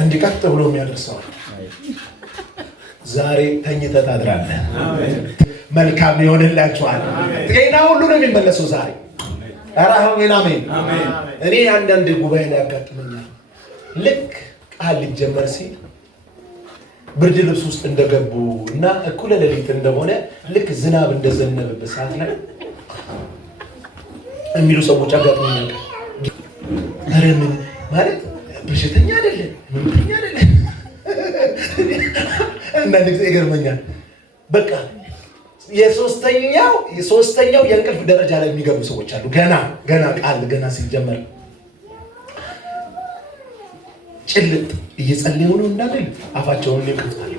እንዲቀጥ ብሎ የሚያደርሰው ዛሬ ተኝተህ ታድራለህ። መልካም ይሆንላችኋል። ጤና ሁሉ ነው የሚመለሰው ዛሬ። ኧረ አሜን አሜን። እኔ አንዳንድ ጉባኤ ላይ ያጋጥመኛል። ልክ ቃል ሊጀመር ሲል ብርድ ልብስ ውስጥ እንደገቡ እና እኩለ ሌሊት እንደሆነ ልክ ዝናብ እንደዘነበበት ሰዓት ላይ የሚሉ ሰዎች አጋጥመኛል። ኧረ ምን ማለት በሽተኛ አይደለም ምንተኛ አይደለም። አንዳንድ ጊዜ ይገርመኛል። በቃ የሶስተኛው የእንቅልፍ ደረጃ ላይ የሚገቡ ሰዎች አሉ። ገና ቃል ገና ሲጀመር ጭልጥ እየጸለዩ ነው እንዳለ አፋቸውን ይከፍታሉ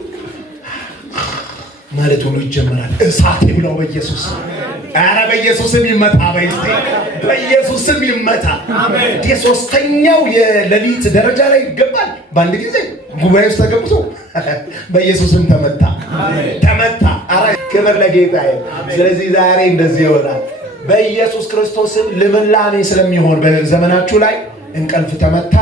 ማለት ሁሉ ይጀምራል። እሳት ይብላው በኢየሱስ። ኧረ በኢየሱስም ይመታ። በኢየሱስም ይመታ። የሶስተኛው የሌሊት ደረጃ ላይ ይገባል። በአንድ ጊዜ ጉባኤ ውስጥ ተገብቶ በኢየሱስም ተመታ። ኧረ ክብር ለጌታ ይሁን። ስለዚህ ዛሬ እንደዚህ ይሆናል። በኢየሱስ ክርስቶስም ልምላሜ ስለሚሆን በዘመናችሁ ላይ እንቅልፍ ተመታ።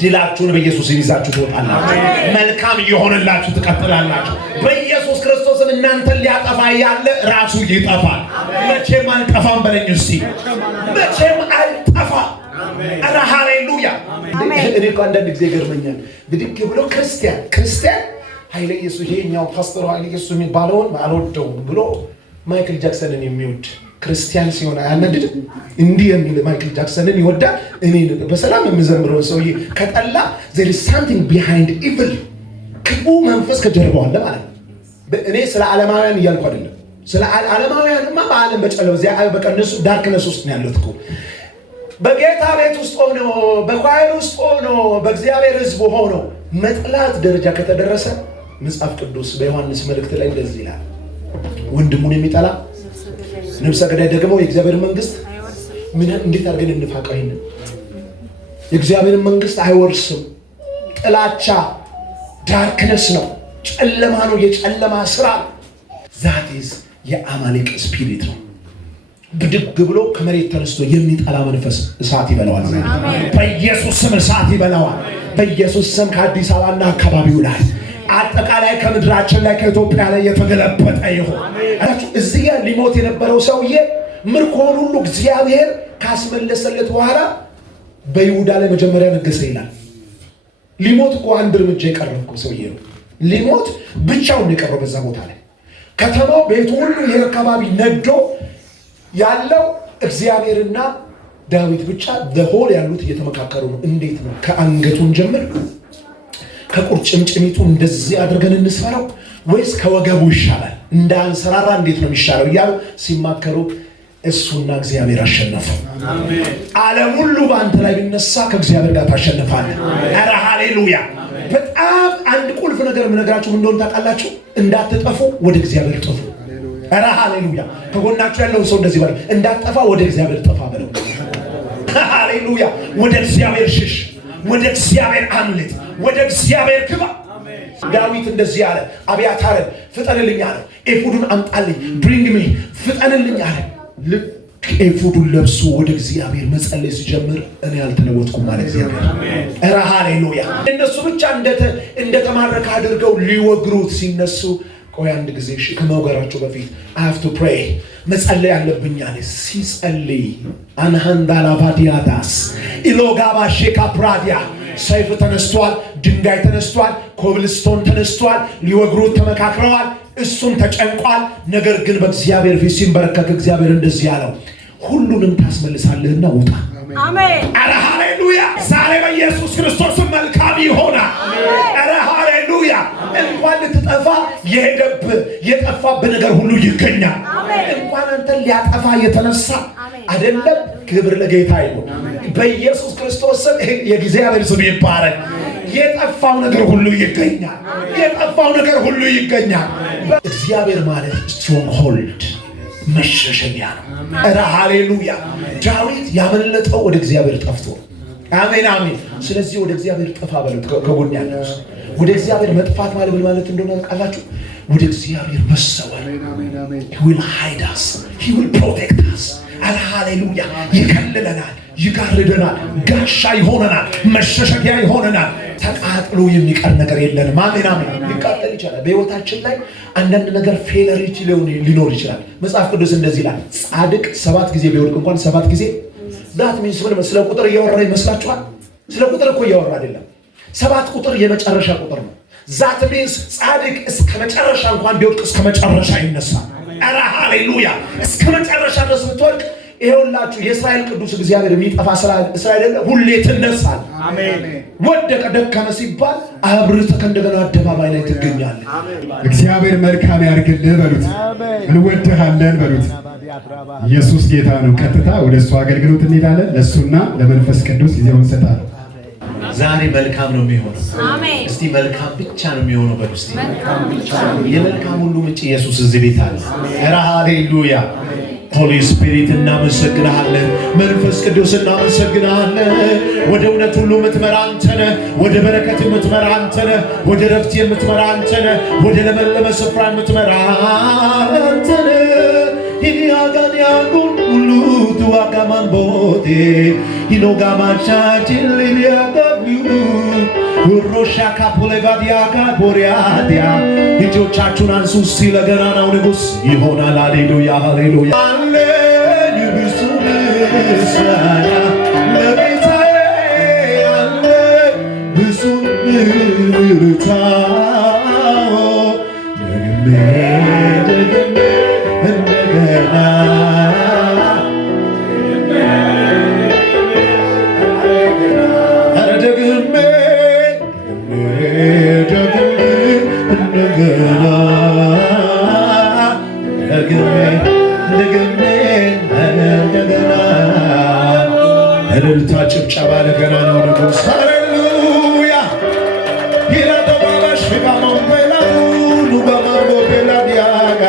ድላችሁን በኢየሱስ ይዛችሁ ትወጣላችሁ። መልካም እየሆነላችሁ ትቀጥላላችሁ። በኢየሱስ ክርስቶስም እናንተን ሊያጠፋ ያለ ራሱ ይጠፋል። መቼም አልጠፋም በለኝ እስቲ። መቼም አልጠፋም። ኧረ ሃሌሉያ። እኔ እኮ አንዳንድ ጊዜ ይገርመኛል። ብድግ ብሎ ክርስቲያን ኃይለ ኢየሱስ ይሄኛው ፓስተር ኃይለ ኢየሱስ የሚባለውን አልወደውም ብሎ ማይክል ጃክሰንን የሚወድ ክርስቲያን ሲሆን አያናድድም? እንዲህ የሚል ማይክል ጃክሰንን ይወዳል። እኔ በሰላም የምዘምረው ሰውዬ ከጠላ there is something behind evil፣ ክፉ መንፈስ ከጀርባው አለ ማለት ነው። እኔ ስለ ዓለማውያን እያልኩ አይደለም። ስለ ዓለማውያንማ በዓለም በጨለማ እዚያ በቀነሱ ዳርክነስ ውስጥ ነው ያሉት እኮ። በጌታ ቤት ውስጥ ሆኖ በኳየር ውስጥ ሆኖ በእግዚአብሔር ሕዝብ ሆኖ መጥላት ደረጃ ከተደረሰ መጽሐፍ ቅዱስ በዮሐንስ መልእክት ላይ እንደዚህ ይላል፣ ወንድሙን የሚጠላ ነፍሰ ገዳይ ደግሞ የእግዚአብሔር መንግስት እንዴት አድርገን እንፋቀው? ይሄን የእግዚአብሔር መንግስት አይወርስም። ጥላቻ ዳርክነስ ነው፣ ጨለማ ነው፣ የጨለማ ስራ ዛቲስ የአማሌቅ ስፒሪት ነው። ብድግ ብሎ ከመሬት ተነስቶ የሚጠላ መንፈስ እሳት ይበላዋል። በኢየሱስ ስም እሳት ይበላዋል። በኢየሱስ ስም ከአዲስ አበባና አካባቢው ላይ አጠቃላይ ከምድራችን ላይ ከኢትዮጵያ ላይ የተገለበጠ ይሁን። እዚህ ጋር ሊሞት የነበረው ሰውዬ ምርኮን ሁሉ እግዚአብሔር ካስመለሰለት በኋላ በይሁዳ ላይ መጀመሪያ ነገሰ ይላል። ሊሞት እኮ አንድ እርምጃ የቀረው እኮ ሰውዬ ነው። ሊሞት ብቻውን የቀረው በዛ ቦታ ላይ ከተማው ቤቱ ሁሉ ይሄ አካባቢ ነዶ ያለው እግዚአብሔርና ዳዊት ብቻ ደሆል ያሉት እየተመካከሩ ነው። እንዴት ነው ከአንገቱን ጀምር ከቁርጭምጭሚቱ እንደዚህ አድርገን እንስፈራው ወይስ ከወገቡ ይሻላል? እንዳንሰራራ እንዴት ነው የሚሻለው እያሉ ሲማከሩ እሱና እግዚአብሔር አሸነፈ። አሜን። ዓለም ሁሉ በአንተ ላይ ቢነሳ ከእግዚአብሔር ጋር ታሸንፋለህ። ኧረ ሃሌሉያ። በጣም አንድ ቁልፍ ነገር የምነግራችሁ ምን እንደሆነ ታውቃላችሁ? እንዳትጠፉ ወደ እግዚአብሔር ጥፉ። ኧረ ሃሌሉያ። ከጎናችሁ ያለውን ሰው እንደዚህ በለው፣ እንዳትጠፋ ወደ እግዚአብሔር ጠፋ በለው። ሃሌሉያ። ወደ እግዚአብሔር ሽሽ፣ ወደ እግዚአብሔር አምልጥ፣ ወደ እግዚአብሔር ግባ። ዳዊት እንደዚህ አለ፣ አብያታርን ፍጠንልኝ አለ፣ ኤፉዱን አምጣልኝ ብሪንግ ሚ ፍጠንልኝ አለ። ልክ ኤፉዱን ለብሶ ወደ እግዚአብሔር መጸለይ ሲጀምር እኔ አልተለወጥኩም አለ እግዚአብሔር። ኧረ ሃሌሉያ። እነሱ ብቻ እንደተማረከ አድርገው ሊወግሩት ሲነሱ ቆይ አንድ ጊዜ ከመውገራቸው በፊት I have to pray መጸለይ አለብኝ አለ። ሲጸልይ አንሃንዳላቫዲያዳስ ኢሎጋባ ሼካ ፕራዲያ ሰይፍ ተነስቷል፣ ድንጋይ ተነስቷል፣ ኮብልስቶን ተነስቷል፣ ሊወግሩት ተመካክረዋል። እሱም ተጨንቋል። ነገር ግን በእግዚአብሔር ፊት ሲንበረከክ እግዚአብሔር እንደዚህ ያለው ሁሉንም ታስመልሳለህና ውጣ። አሜን። ኧረ ሃሌሉያ። ዛሬ በኢየሱስ ክርስቶስ መልካም ይሆናል። ኧረ ሃሌሉያ። እንኳን ልትጠፋ የሄደብህ የጠፋብህ ነገር ሁሉ ይገኛል። እንኳን አንተን ሊያጠፋ የተነሳ አይደለም። ክብር ለጌታ ይሁን። በኢየሱስ ክርስቶስ ስም የእግዚአብሔር ስም ይባረክ። የጠፋው ነገር ሁሉ ይገኛል። የጠፋው ነገር ሁሉ ይገኛል። እግዚአብሔር ማለት ስትሮንግሆልድ መሸሸጊያ ነው። ኧረ ሃሌሉያ። ዳዊት ያመለጠው ወደ እግዚአብሔር ጠፍቶ። አሜን አሜን። ስለዚህ ወደ እግዚአብሔር ጠፋ በሉት። ከጎን ያለው ወደ እግዚአብሔር መጥፋት ማለት ምን ማለት እንደሆነ ታውቃላችሁ? ወደ እግዚአብሔር መሰወር። he will hide us, he will protect us። ኧረ ሃሌሉያ። ይከልለናል፣ ይጋርደናል፣ ጋሻ ይሆነናል፣ መሸሸጊያ ይሆነናል። ተቃጥሎ የሚቀር ነገር የለንም። አሜን አሜን። ሊቃጠል ይችላል በህይወታችን ላይ አንዳንድ ነገር ፌለሪቲ ሊኖር ይችላል። መጽሐፍ ቅዱስ እንደዚህ ይላል፣ ጻድቅ 7 ጊዜ ቢወድቅ እንኳን 7 ጊዜ ዳት ሚንስ ምን ስለ ቁጥር እያወራ ይመስላችኋል? ስለ ቁጥር እኮ እያወራ አይደለም። 7 ቁጥር የመጨረሻ ቁጥር ነው። ዛት ሚንስ ጻድቅ እስከ መጨረሻ እንኳን ቢወድቅ እስከ መጨረሻ ይነሳል። አረ ሃሌሉያ! እስከ መጨረሻ ድረስ ብትወድቅ ይሄውላችሁ የእስራኤል ቅዱስ እግዚአብሔር የሚጠፋ እስራኤል አይደለም፣ ሁሌ ትነሳል። አሜን። ወደቀ ደከመ ሲባል አብርተህ እንደገና አደባባይ ላይ ትገኛለህ። እግዚአብሔር መልካም ያርግልህ በሉት። እንወድሃለን በሉት። ኢየሱስ ጌታ ነው። ቀጥታ ወደ እሱ አገልግሎት እንሄዳለን። ለእሱና ለመንፈስ ቅዱስ ጊዜውን እንሰጣለን። ዛሬ መልካም ነው የሚሆነው። አሜን። እስቲ መልካም ብቻ ነው የሚሆነው በሉ። እስቲ የመልካም ሁሉ ምንጭ ኢየሱስ እዚህ ቤት አለ። ሃሌሉያ! ሆሊ ስፒሪት እናመሰግናለን። መንፈስ ቅዱስ እናመሰግናለን። ወደ እውነት ሁሉ የምትመራ አንተ ነህ። ወደ በረከት የምትመራ አንተ ነህ። ወደ ረፍት የምትመራ አንተ ነህ። ወደ ለመለመ ስፍራ የምትመራ አንተ ነህ። ይያጋን ያጉን ሁሉ ትዋጋማንቦቴ ይኖጋማቻችን ሊያጋቢው ውሮሻ ካፖሌቫዲያጋ ቦሪያዲያ እጆቻችሁን አንሱ እስቲ ለገናናው ንጉሥ ይሆናል። ሃሌሉያ ሃሌሉያ። አለን ብዙ ምስጋና ለጌታዬ አለ ብዙ ምርታ ደግሜ እንደገና እልልታ ጭብጨባ ለገና ነው ንጉሥ። ሃሌሉያ ይራተባባሽ ጋማምበላሉ ሉጋማምቦቴላዲያጋ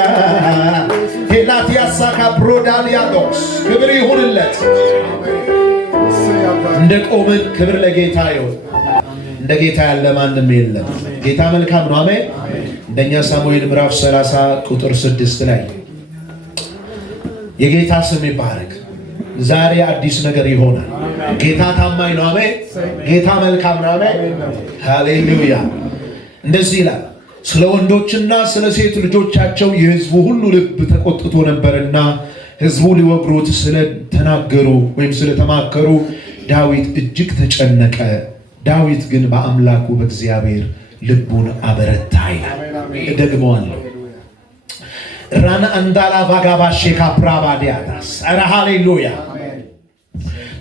ቴላቲያሳካ ብሮዳሊያዶስ ክብር ይሁንለት። እንደ ቆምን ክብር ለጌታ ይሁን። እንደ ጌታ ያለ ማንም የለም። ጌታ መልካም ነው። አሜን። እንደኛ ሳሙኤል ምዕራፍ 30 ቁጥር 6 ላይ የጌታ ስም ይባረክ። ዛሬ አዲስ ነገር ይሆናል። ጌታ ታማኝ ነው። አሜን። ጌታ መልካም ነው። አሜን። ሃሌሉያ። እንደዚህ ይላል፣ ስለ ወንዶችና ስለ ሴት ልጆቻቸው የሕዝቡ ሁሉ ልብ ተቆጥቶ ነበርና ሕዝቡ ሊወግሩት ስለተናገሩ ወይም ስለተማከሩ ዳዊት እጅግ ተጨነቀ። ዳዊት ግን በአምላኩ በእግዚአብሔር ልቡን አበረታ ይላል። እደግመዋለሁ። ራና አንዳላ ባጋባሼ ካፕራባዲያታስ አረ ሃሌሉያ።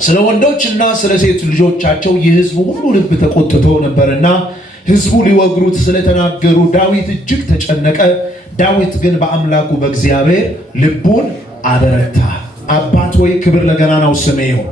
ስለ ወንዶችና ስለ ሴት ልጆቻቸው የሕዝቡ ሁሉ ልብ ተቆጥቶ ነበርና ሕዝቡ ሊወግሩት ስለተናገሩ ዳዊት እጅግ ተጨነቀ። ዳዊት ግን በአምላኩ በእግዚአብሔር ልቡን አበረታ። አባት ወይ ክብር ለገናናው ስም ይሁን።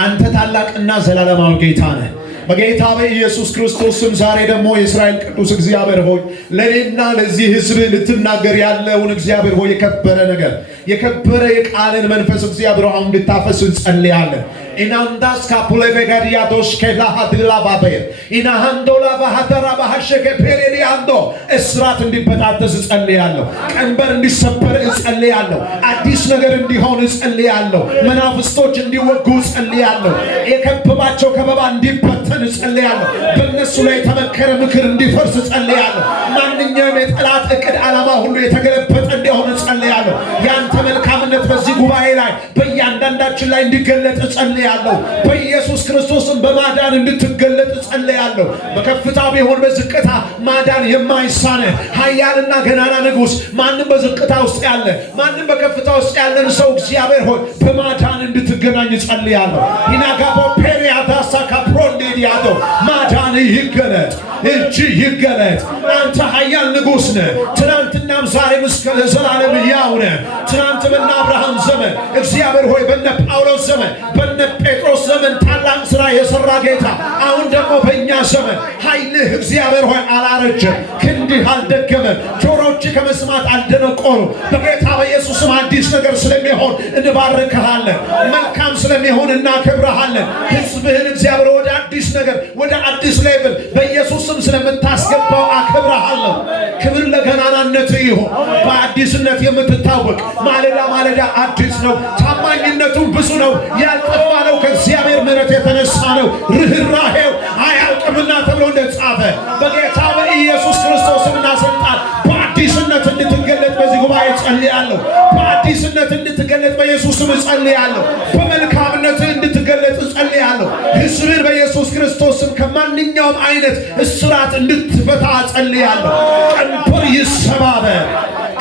አንተ ታላቅና ዘላለማዊ ጌታ ነህ። በጌታ በኢየሱስ ክርስቶስ ስም ዛሬ ደግሞ የእስራኤል ቅዱስ እግዚአብሔር ሆይ ለኔና ለዚህ ሕዝብ ልትናገር ያለውን እግዚአብሔር ሆይ የከበረ ነገር የከበረ የቃልን መንፈስ እግዚአብሔር አሁን እንድታፈስ እንጸልያለን። ኢናንዳስ ካፑሌቬጋዲያዶስ ከላሃድላ ባበየ ኢናሃንዶላ ባሃተራ ባሃሸከ ፔሬሊያንዶ እስራት እንዲበጣጠስ እጸልያለሁ። ቀንበር እንዲሰበር እጸልያለሁ። አዲስ ነገር እንዲሆን እጸልያለሁ። መናፍስቶች እንዲወጉ እጸልያለሁ። የከበባቸው ከበባ እንዲበተን እጸልያለሁ። በእነሱ ላይ የተመከረ ምክር እንዲፈርስ እጸልያለሁ። ማንኛውም የጠላት እቅድ ዓላማ ሁሉ የተገለበጠ እንዲሆን እጸልያለሁ። ያንተ መልካምነት በዚህ ጉባኤ ላይ በእያንዳንዳችን ላይ እንዲገለጥ እጸልያለሁ። በኢየሱስ ክርስቶስም በማዳን እንድትገለጥ እጸልያለሁ። በከፍታ ቢሆን በዝቅታ ማዳን የማይሳነ ኃያልና ገናና ንጉሥ፣ ማንም በዝቅታ ውስጥ ያለ ማንም በከፍታ ውስጥ ያለን ሰው እግዚአብሔር ሆይ በማዳን እንድትገናኝ እጸልያለሁ። ኢናጋቦ ፔሪያዳሳ ካፕሮንዴዲያዶ ማዳን ይገለጥ፣ እጅ ይገለጥ። አንተ ኃያል ንጉሥ ነህ። ትናንትናም ዛሬም እስከ ለዘላለም ሕያው ነህ። ትናንት በነ አብርሃም ዘመን እግዚአብሔር ሆይ በነ ጳውሎስ ዘመን በነ ጴጥሮስ ዘመን ታላቅ ሥራ የሠራ ጌታ አሁን ደግሞ በእኛ ዘመን ኃይልህ እግዚአብሔር ሆይ አላረጀም፣ ክንድህ አልደገመም፣ ጆሮች ከመስማት አልደነቆሩ። በጌታ በኢየሱስም አዲስ አዲስ ነገር ስለሚሆን እንባርክሃለን። መልካም ስለሚሆን እናከብረሃለን። ሕዝብህን እግዚአብሔር ወደ አዲስ ነገር ወደ አዲስ ሌቭል በኢየሱስ ስም ስለምታስገባው አከብረሃለሁ። ክብር ለገናናነት ይሁን። በአዲስነት የምትታወቅ ማለዳ ማለዳ አዲስ ነው። ታማኝነቱ ብዙ ነው። ያልጠፋ ነው። ከእግዚአብሔር ምሕረት የተነሳ ነው። ርኅራኄው አያልቅምና ተብሎ እንደተጻፈ በጌታ በኢየሱስ ክርስቶስና ስልጣን በአዲስነት እንድትገለጥ በዚህ ጉባኤ ጸልያለሁ። በአዲስነት እንድትገለጥ በኢየሱስ ስም ጸልያለሁ። በመልካምነት እንድትገለጥ ጸልያለሁ። ሕዝብን በኢየሱስ ክርስቶስ ስም ከማንኛውም አይነት እስራት እንድትፈታ ጸልያለሁ። ቀንበር ይሰባበር፣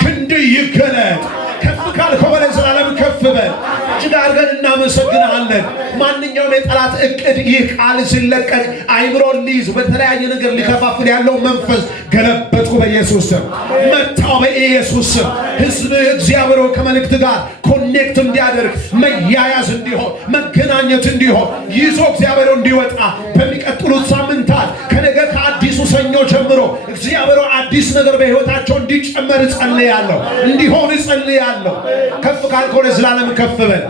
ክንድ ይገለጥ። ከፍ ካልከው በላይ ዘላለም ከፍ በል። እጅግ አድርገን እናመሰግናለን። ማንኛውም የጠላት እቅድ ይህ ቃል ሲለቀቅ አይምሮን ሊይዝ በተለያየ ነገር ሊከፋፍል ያለው መንፈስ ገለበጥኩ በኢየሱስ ስም፣ መታው በኢየሱስ ስም። ሕዝብ እግዚአብሔር ከመልእክት ጋር ኮኔክት እንዲያደርግ መያያዝ እንዲሆን መገናኘት እንዲሆን ይዞ እግዚአብሔር እንዲወጣ በሚቀጥሉት ሳምንታት ከነገ ከአዲሱ ሰኞ ጀምሮ እግዚአብሔር አዲስ ነገር በሕይወታቸው እንዲጨመር ጸልያለሁ፣ እንዲሆን ጸልያለሁ። ከፍ ካልከው ለዘላለም ከፍ በል።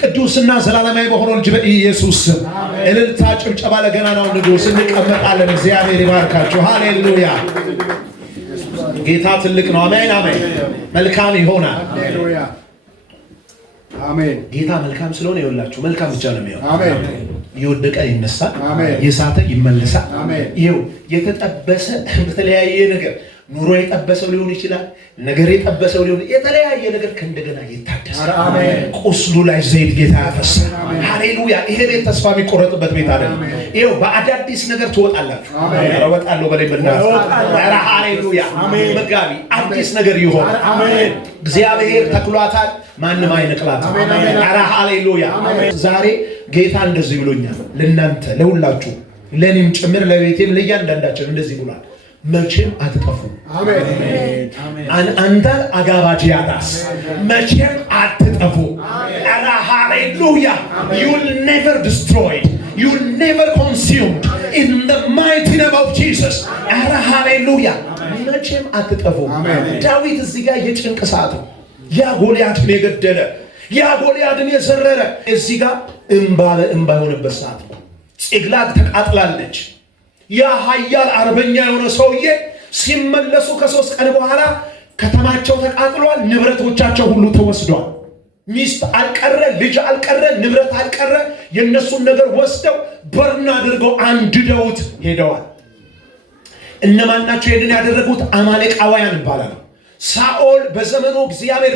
ቅዱስና ዘላለማዊ በሆነው ልጅ በኢየሱስ ስም እልልታ፣ ጭብጨባ ለገናናው ንጉሥ። እንቀመጣለን። እግዚአብሔር ይባርካችሁ። ሃሌሉያ። ጌታ ትልቅ ነው። አሜን አሜን። መልካም ይሆናል። አሜን። ጌታ መልካም ስለሆነ ይኸውላችሁ መልካም ብቻ ነው የሚሆነው። አሜን። የወደቀ ይነሳል፣ አሜን። የሳተ ይመለሳል። አሜን። ይኸው የተጠበሰ በተለያየ ነገር ኑሮ የጠበሰው ሊሆን ይችላል፣ ነገር የጠበሰው ሊሆን የተለያየ ነገር ከእንደገና ይታደሳል። አሜን። ቁስሉ ላይ ዘይት ጌታ ያፈሳል። ሃሌሉያ። ይሄ ቤት ተስፋ የሚቆረጥበት ቤት አይደለም። ይኸው በአዳዲስ ነገር ትወጣላችሁ። ኧረ እወጣለሁ በላይ በእናትህ። ኧረ ሃሌሉያ። መጋቢ አዲስ ነገር ይሆን። እግዚአብሔር ተክሏታል፣ ማንም አይነቅላትም። ኧረ ሃሌሉያ። ዛሬ ጌታ እንደዚህ ብሎኛል፣ ለእናንተ ለሁላችሁ፣ ለእኔም ጭምር ለቤቴም ለእያንዳንዳችን እንደዚህ ብሏል። መቼም አትጠፉ። አንተ አጋባጂያታስ መቼም አትጠፉ። አላ ሃሌሉያ። you will never destroyed, you will never consumed in the mighty name of Jesus። አላ ሃሌሉያ። መቼም አትጠፉ። ዳዊት እዚህ ጋር የጭንቅ ሰዓት ነው። ያ ጎልያድን የገደለ ያ ጎልያድን የዘረረ እዚህ ጋር እንባ በእንባ የሆነበት ሰዓት ነው። ጽግላግ ተቃጥላለች። ያ ኃያል አርበኛ የሆነ ሰውዬ ሲመለሱ ከ3 ቀን በኋላ ከተማቸው ተቃጥሏል። ንብረቶቻቸው ሁሉ ተወስዷል። ሚስት አልቀረ፣ ልጅ አልቀረ፣ ንብረት አልቀረ። የነሱን ነገር ወስደው በርና አድርገው አንድደውት ሄደዋል። እነማን ናቸው ይሄንን ያደረጉት? አማሌቃውያን ይባላሉ። ሳኦል በዘመኑ እግዚአብሔር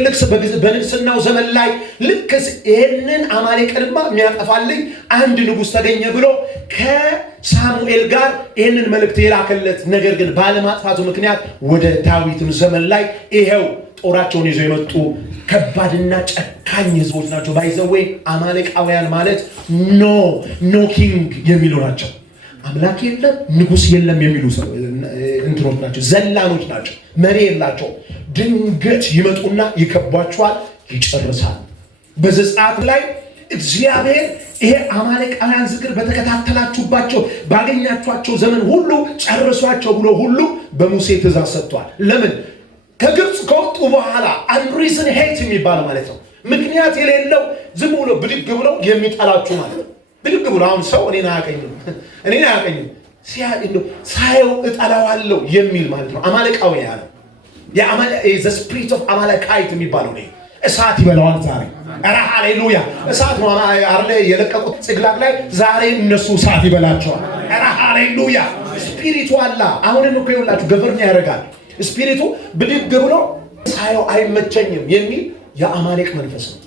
በንግስናው ዘመን ላይ ልክ ይሄንን አማሌቅንማ የሚያጠፋልኝ አንድ ንጉሥ ተገኘ ብሎ ከሳሙኤል ጋር ይሄንን መልእክት የላከለት፣ ነገር ግን ባለማጥፋቱ ምክንያት ወደ ዳዊትም ዘመን ላይ ይሄው ጦራቸውን ይዘው የመጡ ከባድና ጨካኝ ህዝቦች ናቸው። ባይዘዌ አማሌቃውያን ማለት ኖ ኪንግ የሚሉ ናቸው። አምላክ የለም ንጉሥ የለም የሚሉ እንትኖች ናቸው። ዘላኖች ናቸው። መሪ የላቸው። ድንገት ይመጡና ይከቧቸዋል፣ ይጨርሳል። በዘጸአት ላይ እግዚአብሔር ይሄ አማሌቃውያን ዝክር በተከታተላችሁባቸው ባገኛችኋቸው ዘመን ሁሉ ጨርሷቸው ብሎ ሁሉ በሙሴ ትእዛዝ ሰጥቷል። ለምን? ከግብፅ ከወጡ በኋላ አንሪዝን ሄት የሚባል ማለት ነው። ምክንያት የሌለው ዝም ብሎ ብድግ ብለው የሚጠላችሁ ማለት ነው። ብድግ ብሎ አሁን ሰው እኔን አያቀኝም ሳየው እጠላዋለሁ የሚል ማለት ነው። አማሌቃዊ ያለ ዘ ስፒሪት ኦፍ አማሌቃይት የሚባለው ነው። እሳት ይበላዋል ዛሬ። ኧረ ሃሌሉያ። እሳት ነው አርለ የለቀቁት ጽግላግ ላይ ዛሬ እነሱ እሳት ይበላቸዋል። ኧረ ሃሌሉያ። ስፒሪቱ አላ አሁንም እኮ ይኸውላችሁ ገቨርን ያደርጋል። ስፒሪቱ ብድግ ብሎ ሳየው አይመቸኝም የሚል የአማሌቅ መንፈስ ነው።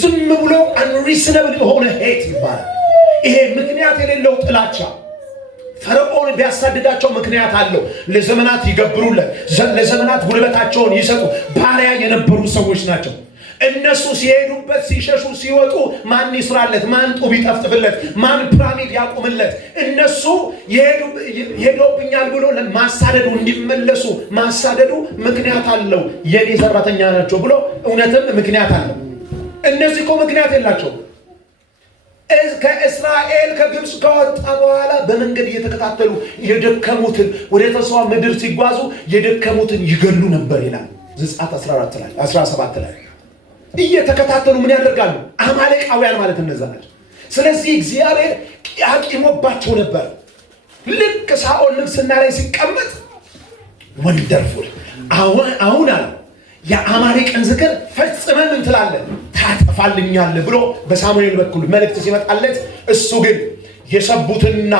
ዝም ብሎ አንሪዝነብል የሆነ ሄት ይባላል። ይሄ ምክንያት የሌለው ጥላቻ። ፈርዖን ቢያሳድዳቸው ምክንያት አለው። ለዘመናት ይገብሩለት፣ ለዘመናት ጉልበታቸውን ይሰጡ ባሪያ የነበሩ ሰዎች ናቸው። እነሱ ሲሄዱበት ሲሸሹ ሲወጡ ማን ይስራለት? ማን ጡብ ይጠፍጥፍለት? ማን ፒራሚድ ያቁምለት? እነሱ ሄዶብኛል ብሎ ማሳደዱ እንዲመለሱ ማሳደዱ ምክንያት አለው። የኔ ሰራተኛ ናቸው ብሎ እውነትም ምክንያት አለው። እነዚህ እኮ ምክንያት የላቸው። ከእስራኤል ከግብፅ ከወጣ በኋላ በመንገድ እየተከታተሉ የደከሙትን ወደ ተስፋ ምድር ሲጓዙ የደከሙትን ይገሉ ነበር ይላል ዘጸአት 17 ላይ እየተከታተሉ ምን ያደርጋሉ? አማሌቃውያን ማለት እነዛ ናቸው። ስለዚህ እግዚአብሔር አቂሞባቸው ነበር። ልክ ሳኦል ንግስና ላይ ሲቀመጥ ወንደርፉል አሁን አለ የአማሌቅን ዝክር ፈጽመን እንትላለን ታጠፋልኛለህ ብሎ በሳሙኤል በኩል መልእክት ሲመጣለት እሱ ግን የሰቡትና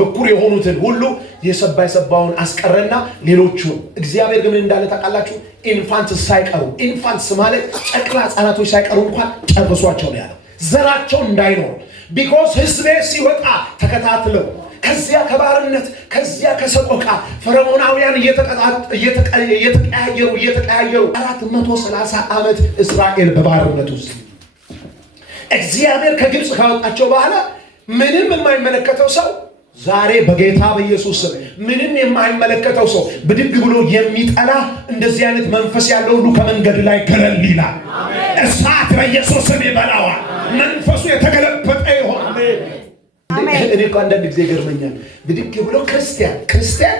በኩር የሆኑትን ሁሉ የሰባውን አስቀረና ሌሎቹ እግዚአብሔር ግን እንዳለ ታውቃላችሁ ኢንፋንትስ ሳይቀሩ ኢንፋንትስ ማለት ጨቅላ ህፃናቶች ሳይቀሩ እንኳን ጨርሷቸው ነው ያለው ዘራቸው እንዳይኖር ቢኮዝ ህዝቤ ሲወጣ ተከታትለው ከዚያ ከባርነት ከዚያ ከሰቆቃ ፈርዖናውያን እየተቀያየሩ 430 ዓመት እስራኤል በባርነት ውስጥ እግዚአብሔር ከግብፅ ካወጣቸው በኋላ ምንም የማይመለከተው ሰው ዛሬ በጌታ በኢየሱስ ስም ምንም የማይመለከተው ሰው ብድግ ብሎ የሚጠላ እንደዚህ አይነት መንፈስ ያለው ሁሉ ከመንገድ ላይ ገለል ይላል። እሳት በኢየሱስ ስም ይበላዋል። መንፈሱ የተገለበጠ ይሆን። እኔ እኮ አንዳንድ ጊዜ ገርመኛል። ብድግ ብሎ ክርስቲያን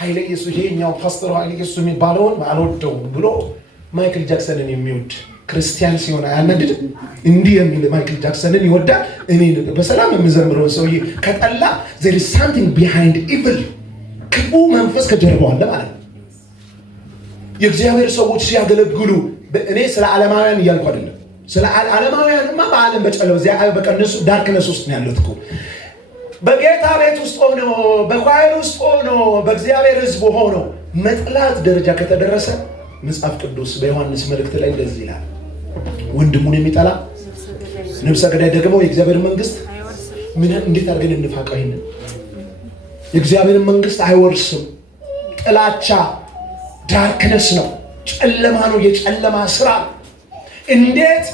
ኃይለ ኢየሱስ ይሄኛው ፓስተር ኃይለ ኢየሱስ የሚባለውን አልወደውም ብሎ ማይክል ጃክሰንን የሚወድ ክርስቲያን ሲሆን አያናድድም? እንዲህ የሚል ማይክል ጃክሰንን ይወዳል። እኔ በሰላም የምዘምረው ሰውዬ ከጠላ there is something behind evil ክፉ መንፈስ ከጀርባው አለ ማለት ነው። የእግዚአብሔር ሰዎች ሲያገለግሉ እኔ ስለ ዓለማውያን እያልኩ አይደለም። ስለ ዓለማውያንማ በዓለም በጨለማ እዚያ በቀነሱ ዳርክነስ ውስጥ ነው ያሉት እኮ። በጌታ ቤት ውስጥ ሆኖ በኳየር ውስጥ ሆኖ በእግዚአብሔር ሕዝብ ሆኖ መጥላት ደረጃ ከተደረሰ መጽሐፍ ቅዱስ በዮሐንስ መልእክት ላይ እንደዚህ ይላል፣ ወንድሙን የሚጠላ ነፍሰ ገዳይ ደግሞ የእግዚአብሔር መንግስት እንዴት አድርገን እንፋቀው? ይሄን የእግዚአብሔር መንግስት አይወርስም። ጥላቻ ዳርክነስ ነው፣ ጨለማ ነው፣ የጨለማ ስራ። እንዴት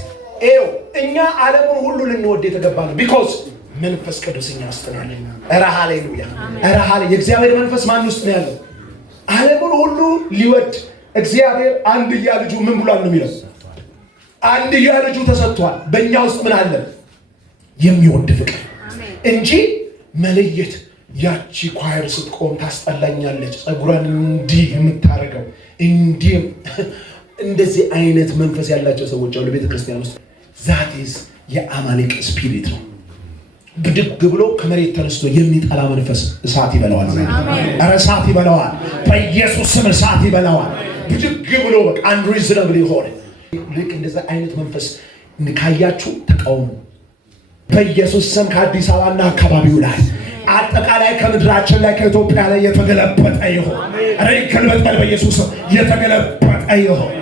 እኛ ዓለሙን ሁሉ ልንወድ የተገባ ነው። ቢኮዝ መንፈስ ቅዱስ እኛ ውስጥ ነው። ኧረ ሃሌሉያ! ኧረ ሃሌሉያ! የእግዚአብሔር መንፈስ ማን ውስጥ ነው ያለው? ዓለሙን ሁሉ ሊወድ እግዚአብሔር አንድያ ልጁ ምን ብሏል ነው የሚለው? አንድያ ልጁ ተሰጥቷል። በእኛ ውስጥ ምን አለ? የሚወድ ፍቅር እንጂ መለየት። ያቺ ኳየር ስትቆም ታስጠላኛለች፣ ጸጉሯን እንዲህ የምታረገው እንዲህ እንደዚህ አይነት መንፈስ ያላቸው ሰዎች አሉ ቤተ ክርስቲያን ውስጥ። ዛቲስ የአማሌቅ ስፒሪት ነው። ብድግ ብሎ ከመሬት ተነስቶ የሚጠላ መንፈስ እሳት ይበላዋል። ኧረ እሳት ይበላዋል። በኢየሱስ ስም እሳት ይበላዋል። ብድግ ብሎ በቃ አንሪዝነብል የሆነ ልክ እንደዛ አይነት መንፈስ ካያችሁ ተቃውሙ። በኢየሱስ ስም ከአዲስ አበባና አካባቢው ላይ አጠቃላይ ከምድራችን ላይ ከኢትዮጵያ ላይ የተገለበጠ ይሁን። ኧረ ይገልበጣል በኢየሱስ ስም የተገለበጠ ይሁን።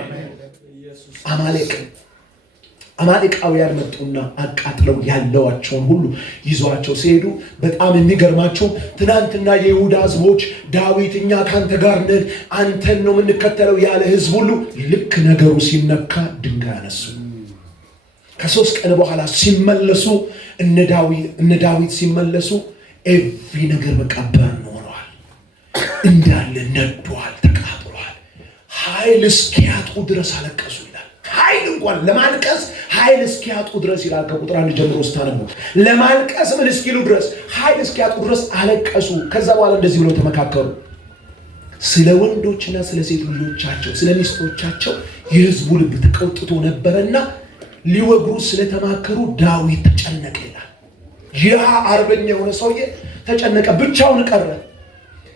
አማሌቃውያን መጡና አቃጥለው ያለዋቸውን ሁሉ ይዟቸው ሲሄዱ በጣም የሚገርማቸው ትናንትና የይሁዳ ሕዝቦች ዳዊት እኛ ካንተ ጋር ነን አንተን ነው የምንከተለው ያለ ሕዝብ ሁሉ ልክ ነገሩ ሲነካ ድንጋይ አነሱ። ከ3 ቀን በኋላ ሲመለሱ እነ ዳዊት ሲመለሱ ኤቭሪ ነገር በቃ በርን ሆነዋል፣ እንዳለ ነዷል፣ ተቃጥሏል። ኃይል እስኪያጡ ድረስ አለቀሱ ይላል። ኃይል እንኳን ለማልቀስ ኃይል እስኪያጡ ድረስ ይላል። ከቁጥር 1 ጀምሮ ስታነቡ ለማልቀስ ምን እስኪሉ ድረስ ኃይል እስኪያጡ ድረስ አለቀሱ። ከዛ በኋላ እንደዚህ ብለው ተመካከሩ። ስለ ወንዶችና ስለ ሴት ልጆቻቸው ስለ ሚስቶቻቸው የሕዝቡ ልብ ተቆጥቶ ነበርና ሊወግሩ ስለተማከሩ ዳዊት ተጨነቀ ይላል። ያ አርበኛ የሆነ ሰውዬ ተጨነቀ፣ ብቻውን ቀረ።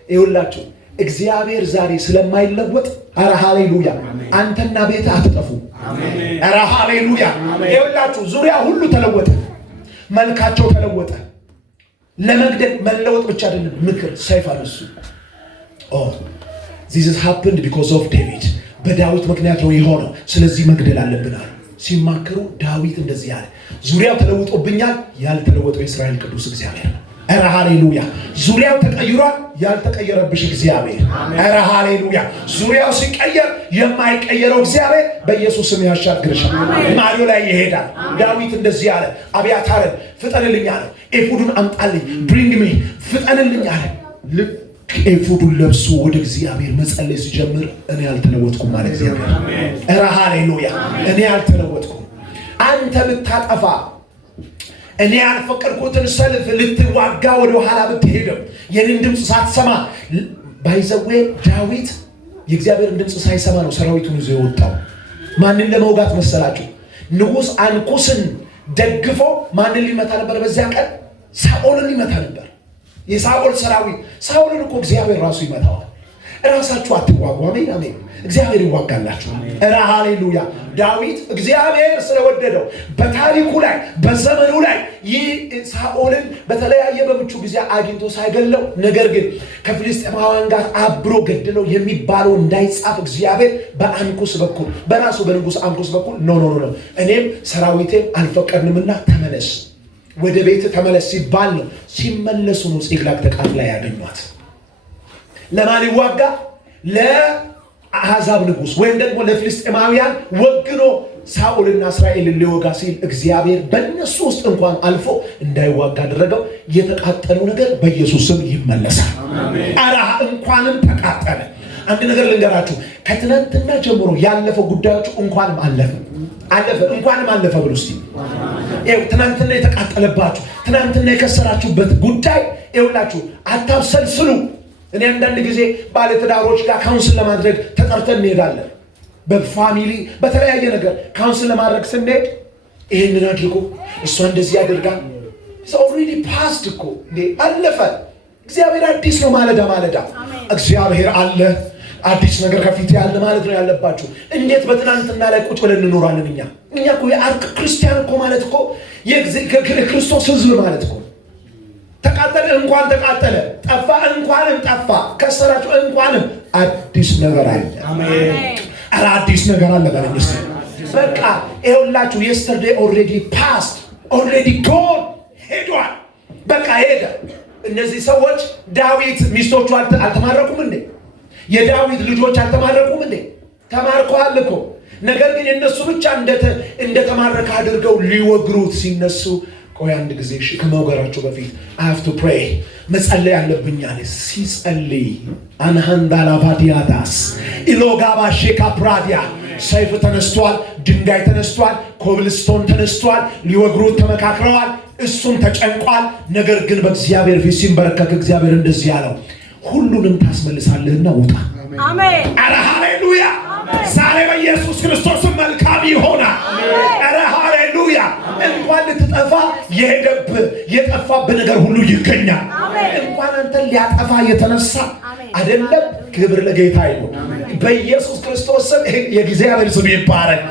ይኸውላችሁ እግዚአብሔር ዛሬ ስለማይለወጥ ኧረ ሃሌሉያ አንተና ቤት አትጠፉ። ኧረ ሃሌሉያ። ይኸውላችሁ ዙሪያ ሁሉ ተለወጠ፣ መልካቸው ተለወጠ። ለመግደል መለወጥ ብቻ አይደለም፣ ምክር ሰይፍ አነሱ። this has happened because of David በዳዊት ምክንያት ነው የሆነው፣ ስለዚህ መግደል አለብን አሉ። ሲማከሩ ዳዊት እንደዚህ ያለ ዙሪያው ተለውጦብኛል፣ ያልተለወጠው የእስራኤል ቅዱስ እግዚአብሔር ነው። ኧረ ሃሌሉያ። ዙሪያው ተቀይሯል፣ ያልተቀየረብሽ እግዚአብሔር። ኧረ ሃሌሉያ። ዙሪያው ሲቀየር የማይቀየረው እግዚአብሔር በኢየሱስ ስም ያሻግርሻል፣ ማዶ ላይ ይሄዳል። ዳዊት እንደዚህ ያለ አብያታርን ፍጠንልኝ አለ። ኤፉዱን አምጣልኝ ብሪንግ ሚ ፍጠንልኝ አለ። ልክ ኤፉዱን ለብሶ ወደ እግዚአብሔር መጸለይ ሲጀምር እኔ አልተለወጥኩም ማለት እግዚአብሔር። ኧረ ሃሌሉያ። እኔ አልተለወጥኩም። አንተ ብታጠፋ እኔ ያልፈቀድኩትን ሰልፍ ልትዋጋ ወደ ኋላ ብትሄድም የኔን ድምፅ ሳትሰማ ባይዘዌ ዳዊት የእግዚአብሔርን ድምፅ ሳይሰማ ነው ሰራዊቱን ይዞ የወጣው። ማንን ለመውጋት መሰላችሁ? ንጉሥ አንኩስን ደግፎ ማንን ሊመታ ነበር? በዚያ ቀን ሳኦልን ሊመታ ነበር። የሳኦል ሰራዊት ሳኦልን እኮ እግዚአብሔር ራሱ ይመታዋል። ራሳችሁ አትዋጉ። አሜን አሜን። እግዚአብሔር ይዋጋላችሁ። ኧረ ሃሌሉያ። ዳዊት እግዚአብሔር ስለወደደው በታሪኩ ላይ በዘመኑ ላይ ይህ ሳኦልን በተለያየ በምቹ ጊዜ አግኝቶ ሳይገለው፣ ነገር ግን ከፍልስጤማውያን ጋር አብሮ ገድለው የሚባለው እንዳይጻፍ እግዚአብሔር በአንኩስ በኩል በራሱ በንጉሥ አንኩስ በኩል ኖ እኔም ሰራዊቴም አልፈቀድንምና ተመለስ፣ ወደ ቤት ተመለስ ሲባል ነው። ሲመለሱ ነው ጺቅላግ ተቃጥላ ያገኟት። ለማን ይዋጋ? ለአሕዛብ ንጉሥ ወይም ደግሞ ለፍልስጤማውያን ወግኖ ሳኦልና እስራኤልን ሊወጋ ሲል እግዚአብሔር በእነሱ ውስጥ እንኳን አልፎ እንዳይዋጋ አደረገው። የተቃጠለው ነገር በኢየሱስ ስም ይመለሳል። ኧረ እንኳንም ተቃጠለ። አንድ ነገር ልንገራችሁ፣ ከትናንትና ጀምሮ ያለፈው ጉዳያችሁ እንኳንም አለፈ እንኳንም አለፈ ብሎ እስቲ ትናንትና የተቃጠለባችሁ ትናንትና የከሰራችሁበት ጉዳይ ይኸውላችሁ አታብሰልስሉ። እኔ አንዳንድ ጊዜ ባለትዳሮች ጋር ካውንስል ለማድረግ ተጠርተን እንሄዳለን። በፋሚሊ በተለያየ ነገር ካውንስል ለማድረግ ስንሄድ ይሄንን አድርጎ እሷ እንደዚህ ያደርጋል። ኦልሬዲ ፓስት እኮ አለፈ። እግዚአብሔር አዲስ ነው ማለዳ እግዚአብሔር አለ። አዲስ ነገር ከፊት ያለ ማለት ነው ያለባችሁ። እንዴት በትናንትና ላይ ቁጭ ብለን እንኖራለን? እኛ እኮ የአርክ ክርስቲያን እኮ ማለት እኮ የክርስቶስ ሕዝብ ማለት እኮ ተቃጠለ እንኳን ተቃጠለ፣ ጠፋ እንኳንም ጠፋ፣ ከሰራችሁ እንኳንም አዲስ ነገር አለ። አሜን። ኧረ አዲስ ነገር አለ በለኝ። በቃ ይኸውላችሁ yesterday already passed already gone ሄዷል። በቃ ሄደ። እነዚህ ሰዎች ዳዊት ሚስቶቹ አልተማረኩም እንዴ? የዳዊት ልጆች አልተማረኩም እንዴ? ተማርከዋል እኮ። ነገር ግን የነሱ ብቻ እንደተማረከ አድርገው ሊወግሩት ሲነሱ ቆይ አንድ ጊዜ ከመውገራቸው በፊት I have to pray መጸለይ አለብኝ አለ። ሲጸልይ አንሃንዳላ ባዲያዳስ ኢሎጋባ ሼካ ፕራዲያ ሰይፍ ተነስቷል፣ ድንጋይ ተነስቷል፣ ኮብልስቶን ተነስቷል። ሊወግሩት ተመካክረዋል። እሱም ተጨንቋል። ነገር ግን በእግዚአብሔር ፊት ሲንበረከክ እግዚአብሔር እንደዚህ ያለው ሁሉንም ታስመልሳለህና ውጣ። አሜን። ኧረ ሃሌሉያ። ዛሬ በኢየሱስ ክርስቶስ መልካም ይሆናል። ኧረ ሃሌሉያ። እንኳን ልትጠፋ የሄደብህ የጠፋብህ ነገር ሁሉ ይገኛል። እንኳን አንተን ሊያጠፋ የተነሳ አይደለም። ክብር ለጌታ ይሁን። በኢየሱስ ክርስቶስ ስም የእግዚአብሔር ስም ይባረክ።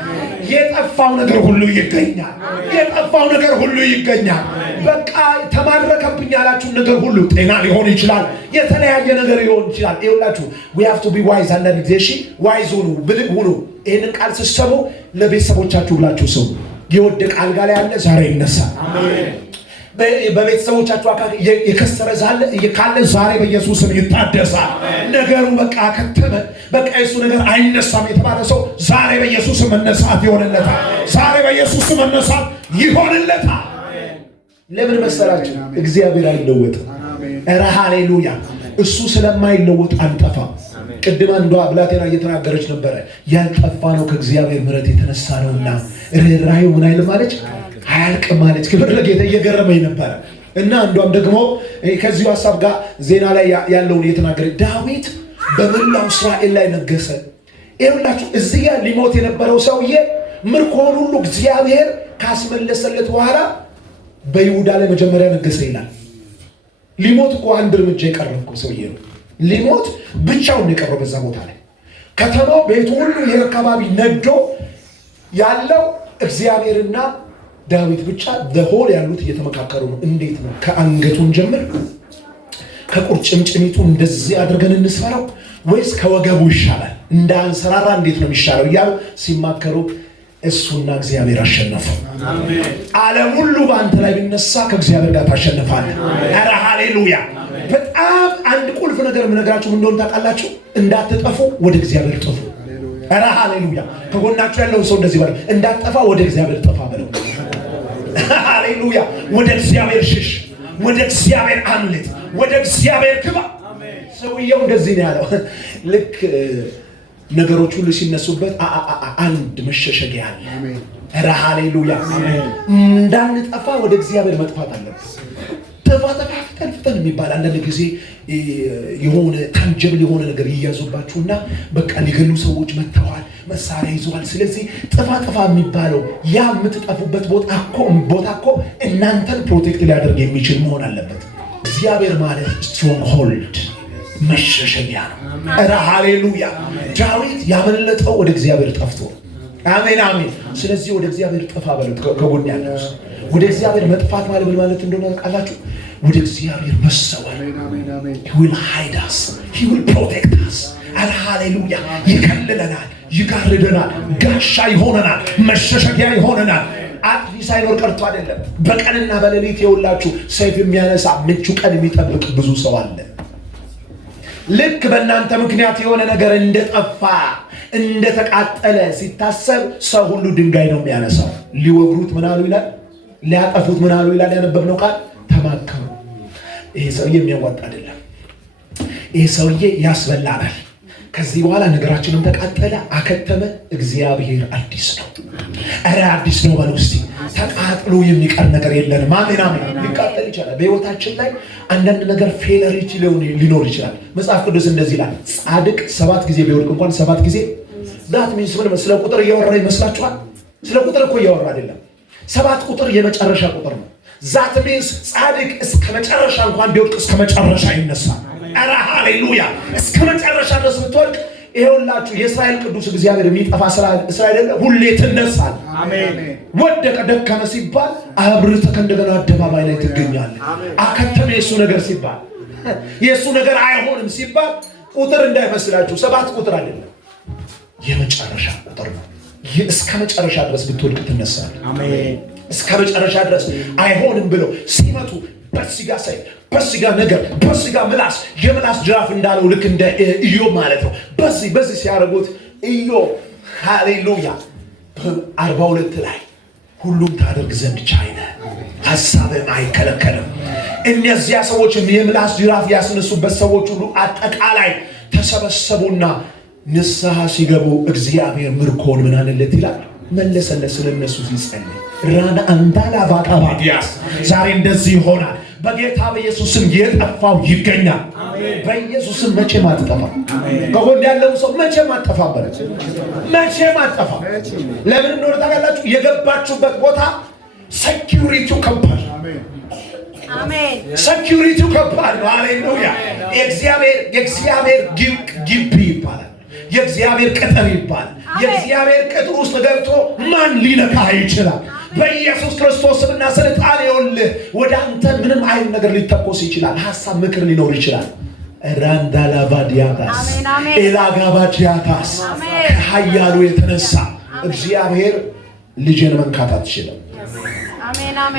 የጠፋው ነገር ሁሉ ይገኛል። የጠፋው ነገር ሁሉ ይገኛል። በቃ ተማረከብኝ ያላችሁ ነገር ሁሉ ጤና ሊሆን ይችላል፣ የተለያየ ነገር ሊሆን ይችላል። ይኸውላችሁ we have to be wise። አንዳንድ ጊዜ እሺ ዋይዝ ሁኑ፣ ብልህ ሁኑ። ይህንን ቃል ስትሰሙ ለቤተሰቦቻችሁ ብላችሁ ስሙ። የወደቀ አልጋ ላይ ያለ ዛሬ ይነሳል። በቤተሰቦቻችሁ አካባቢ የከሰረ ካለ ዛሬ በኢየሱስ ስም ይታደሳል። ነገሩ በቃ ከተመ፣ በቃ የሱ ነገር አይነሳም የተባለ ሰው ዛሬ በኢየሱስ ስም መነሳት ይሆንለታል። ዛሬ በኢየሱስ ስም መነሳት ይሆንለታል። ለምን መሰላችሁ? እግዚአብሔር አይለወጥም። ኧረ ሃሌሉያ። እሱ ስለማይለወጥ አንጠፋም። ቅድም አንዷ ብላቴና እየተናገረች ነበረ። ያልጠፋ ነው ከእግዚአብሔር ምሕረት የተነሳ ነውና ርኅራኄው ምን አይልም አለች፣ አያልቅም አለች። ክብር ለጌታ። እየገረመኝ ነበረ እና አንዷም ደግሞ ከዚሁ ሐሳብ ጋር ዜና ላይ ያለውን እየተናገረ ዳዊት በመላው እስራኤል ላይ ነገሰ። ይኸውላችሁ እዚህ ጋር ሊሞት የነበረው ሰውዬ ምርኮውን ሁሉ እግዚአብሔር ካስመለሰለት በኋላ በይሁዳ ላይ መጀመሪያ ነገሰ ይላል። ሊሞት እኮ አንድ እርምጃ የቀረው እኮ ሰውዬ ነው። ሊሞት ብቻውን የቀረው በዛ ቦታ ላይ ከተማው ቤቱ ሁሉ የአካባቢ ነዶ ያለው እግዚአብሔርና ዳዊት ብቻ በሆል ያሉት እየተመካከሩ ነው። እንዴት ነው ከአንገቱን ጀምር ከቁርጭምጭሚቱ እንደዚህ አድርገን እንስፈራው ወይስ ከወገቡ ይሻላል እንዳንሰራራ እንዴት ነው የሚሻለው እያሉ ሲማከሩ እሱና እግዚአብሔር አሸነፈ። አሜን። ዓለም ሁሉ በአንተ ላይ ቢነሳ ከእግዚአብሔር ጋር ታሸንፋለህ። ኧረ ሃሌሉያ። በጣም አንድ ቁልፍ ነገር የምነግራችሁ ምን እንደሆነ ታውቃላችሁ? እንዳትጠፉ ወደ እግዚአብሔር ጥፉ። ኧረ ሃሌሉያ። ከጎናችሁ ያለውን ሰው እንደዚህ በለው፣ እንዳትጠፋ ወደ እግዚአብሔር ጥፋ በለው። ሃሌሉያ። ወደ እግዚአብሔር ሽሽ፣ ወደ እግዚአብሔር አምልጥ፣ ወደ እግዚአብሔር ግባ። ሰውየው እንደዚህ ነው ያለው። ልክ ነገሮች ሁሉ ሲነሱበት አንድ መሸሸጊያ አለ። ኧረ ሃሌሉያ። እንዳንጠፋ ወደ እግዚአብሔር መጥፋት አለብን። ጠፋ ፍጠን የሚባል አንዳንድ ጊዜ የሆነ ታንጀብል የሆነ ነገር ይያዙባችሁና በቃ ሊገሉ ሰዎች መጥተዋል መሳሪያ ይዘዋል። ስለዚህ ጥፋ የሚባለው ያ የምትጠፉበት ቦታ እኮ እናንተን ፕሮቴክት ሊያደርግ የሚችል መሆን አለበት። እግዚአብሔር ማለት ስትሮንግ ሆልድ መሸሸጊያ ነው። ኧረ ሃሌሉያ! ዳዊት ያመለጠው ወደ እግዚአብሔር ጠፍቶ። አሜን አሜን። ስለዚህ ወደ እግዚአብሔር ጠፋ በሉት። ከጎን ያለው ወደ እግዚአብሔር መጥፋት ማለት ምን ማለት እንደሆነ ታውቃላችሁ? ወደ እግዚአብሔር መሰወር። he will hide us, he will protect us። ኧረ ሃሌሉያ! ይከልለናል፣ ይጋርደናል፣ ጋሻ ይሆነናል፣ መሸሸጊያ ይሆነናል። አጥፊ ሳይኖር ቀርቶ አይደለም። በቀንና በሌሊት የውላችሁ ሰይፍ የሚያነሳ ምቹ ቀን የሚጠብቅ ብዙ ሰው አለ። ልክ በእናንተ ምክንያት የሆነ ነገር እንደጠፋ እንደተቃጠለ ሲታሰብ ሰው ሁሉ ድንጋይ ነው የሚያነሳው። ሊወግሩት ምን አሉ ይላል፣ ሊያጠፉት ምን አሉ ይላል። ያነበብነው ቃል ተማከሩ። ይሄ ሰውዬ የሚያዋጣ አይደለም፣ ይሄ ሰውዬ ያስበላናል። ከዚህ በኋላ ነገራችንም ተቃጠለ፣ አከተመ። እግዚአብሔር አዲስ ነው። ኧረ አዲስ ነው በሉ እስቲ። ተቃጥሎ የሚቀር ነገር የለንም። አሜን አሜን። ሊቃጠል ይችላል በህይወታችን ላይ አንዳንድ ነገር ፌለሪቲ ሊኖር ይችላል። መጽሐፍ ቅዱስ እንደዚህ ይላል፣ ጻድቅ 7 ጊዜ ቢወድቅ እንኳን 7 ጊዜ ዳት ሚንስ ምን? ስለ ቁጥር እያወራ ይመስላችኋል? ስለ ቁጥር እኮ እያወራ አይደለም። 7 ቁጥር የመጨረሻ ቁጥር ነው። ዛት ሚንስ ጻድቅ እስከ መጨረሻ እንኳን ቢወድቅ እስከ መጨረሻ ይነሳል። ኧረ ሃሌሉያ! እስከ መጨረሻ ድረስ ብትወድቅ ይሄውላችሁ የእስራኤል ቅዱስ እግዚአብሔር የሚጠፋ እስራኤል ሁሌ ትነሳል። አሜን። ወደቀ ደከመ ሲባል አብርተህ እንደገና አደባባይ ላይ ትገኛለህ። አከተመ የሱ ነገር ሲባል የሱ ነገር አይሆንም ሲባል ቁጥር እንዳይመስላችሁ 7 ቁጥር አይደለም፣ የመጨረሻ ቁጥር ነው። እስከ መጨረሻ ድረስ ብትወድቅ ትነሳለህ። አሜን። እስከ መጨረሻ ድረስ አይሆንም ብለው ሲመቱ በስጋ ሰይፍ፣ በስጋ ነገር፣ በስጋ ምላስ፣ የምላስ ጅራፍ እንዳለው ልክ እንደ ኢዮብ ማለት ነው። በዚህ ሲያደርጉት ኢዮብ ሃሌሉያ 42 ላይ ሁሉም ታደርግ ዘንድ ቻይ ነህ፣ ሐሳብህም አይከለከልም። እነዚያ ሰዎች የምላስ ጅራፍ ያስነሱበት ሰዎች ሁሉ አጠቃላይ ተሰበሰቡና ንስሐ ሲገቡ እግዚአብሔር ምርኮን ምን አለለት ይላል፣ መለሰለት። ስለነሱ ሲጸልይ ራና አንታላ ባቃባዲያስ ዛሬ እንደዚህ ይሆናል። በጌታ በኢየሱስም የጠፋው ይገኛል። በኢየሱስም መቼም አትጠፋም። ከጎን ያለው ሰው መቼም አትጠፋም፣ መቼም አትጠፋም። ለምን እንደሆነ ታውቃላችሁ? የገባችሁበት ቦታ ሴኩሪቲው ከባድ፣ አሜን። ሴኩሪቲው ከባድ ነው። ሃሌሉያ! የእግዚአብሔር ግቢ ይባላል፣ የእግዚአብሔር ቅጥር ይባላል። የእግዚአብሔር ቅጥር ውስጥ ገብቶ ማን ሊነካ ይችላል? በኢየሱስ ክርስቶስ ስምና ስልጣን ይኸውልህ፣ ወደ አንተ ምንም አይነት ነገር ሊተኮስ ይችላል። ሐሳብ ምክር ሊኖር ይችላል። ራንዳላባዲያታስ ኤላጋባዲያታስ ከኃያሉ የተነሳ እግዚአብሔር ልጅን መንካት አትችልም።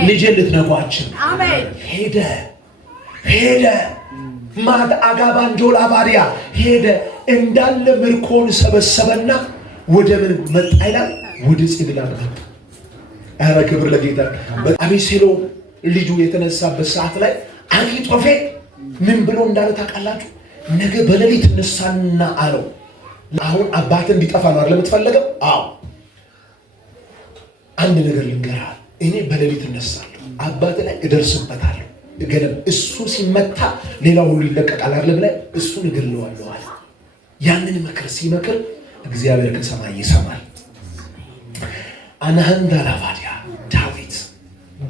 ልጅን ልትነኳችን ሄደ ማት አጋባንጆላ ባዲያ ሄደ እንዳለ ምርኮን ሰበሰበና ወደ ምን መጣ ይላል? ወደ ጽግላግ መጣ። ኧረ ክብር ለጌታ። አቤሴሎም ልጁ የተነሳበት ሰዓት ላይ አኪጦፌል ምን ብሎ እንዳለ ታውቃላችሁ? ነገ በሌሊት እነሳና አለው። አሁን አባት እንዲጠፋ ነው አይደል የምትፈልገው? አዎ አንድ ነገር ልንገርህ፣ እኔ በሌሊት እነሳለሁ፣ አባት ላይ እደርስበታለሁ፣ እገለም እሱ ሲመታ ሌላው ሁሉ ይለቀቃል አይደል ብለህ እሱን እገለዋለሁ አለ። ያንን ምክር ሲመክር እግዚአብሔር ከሰማይ ይሰማል። አናንዳላባዲያ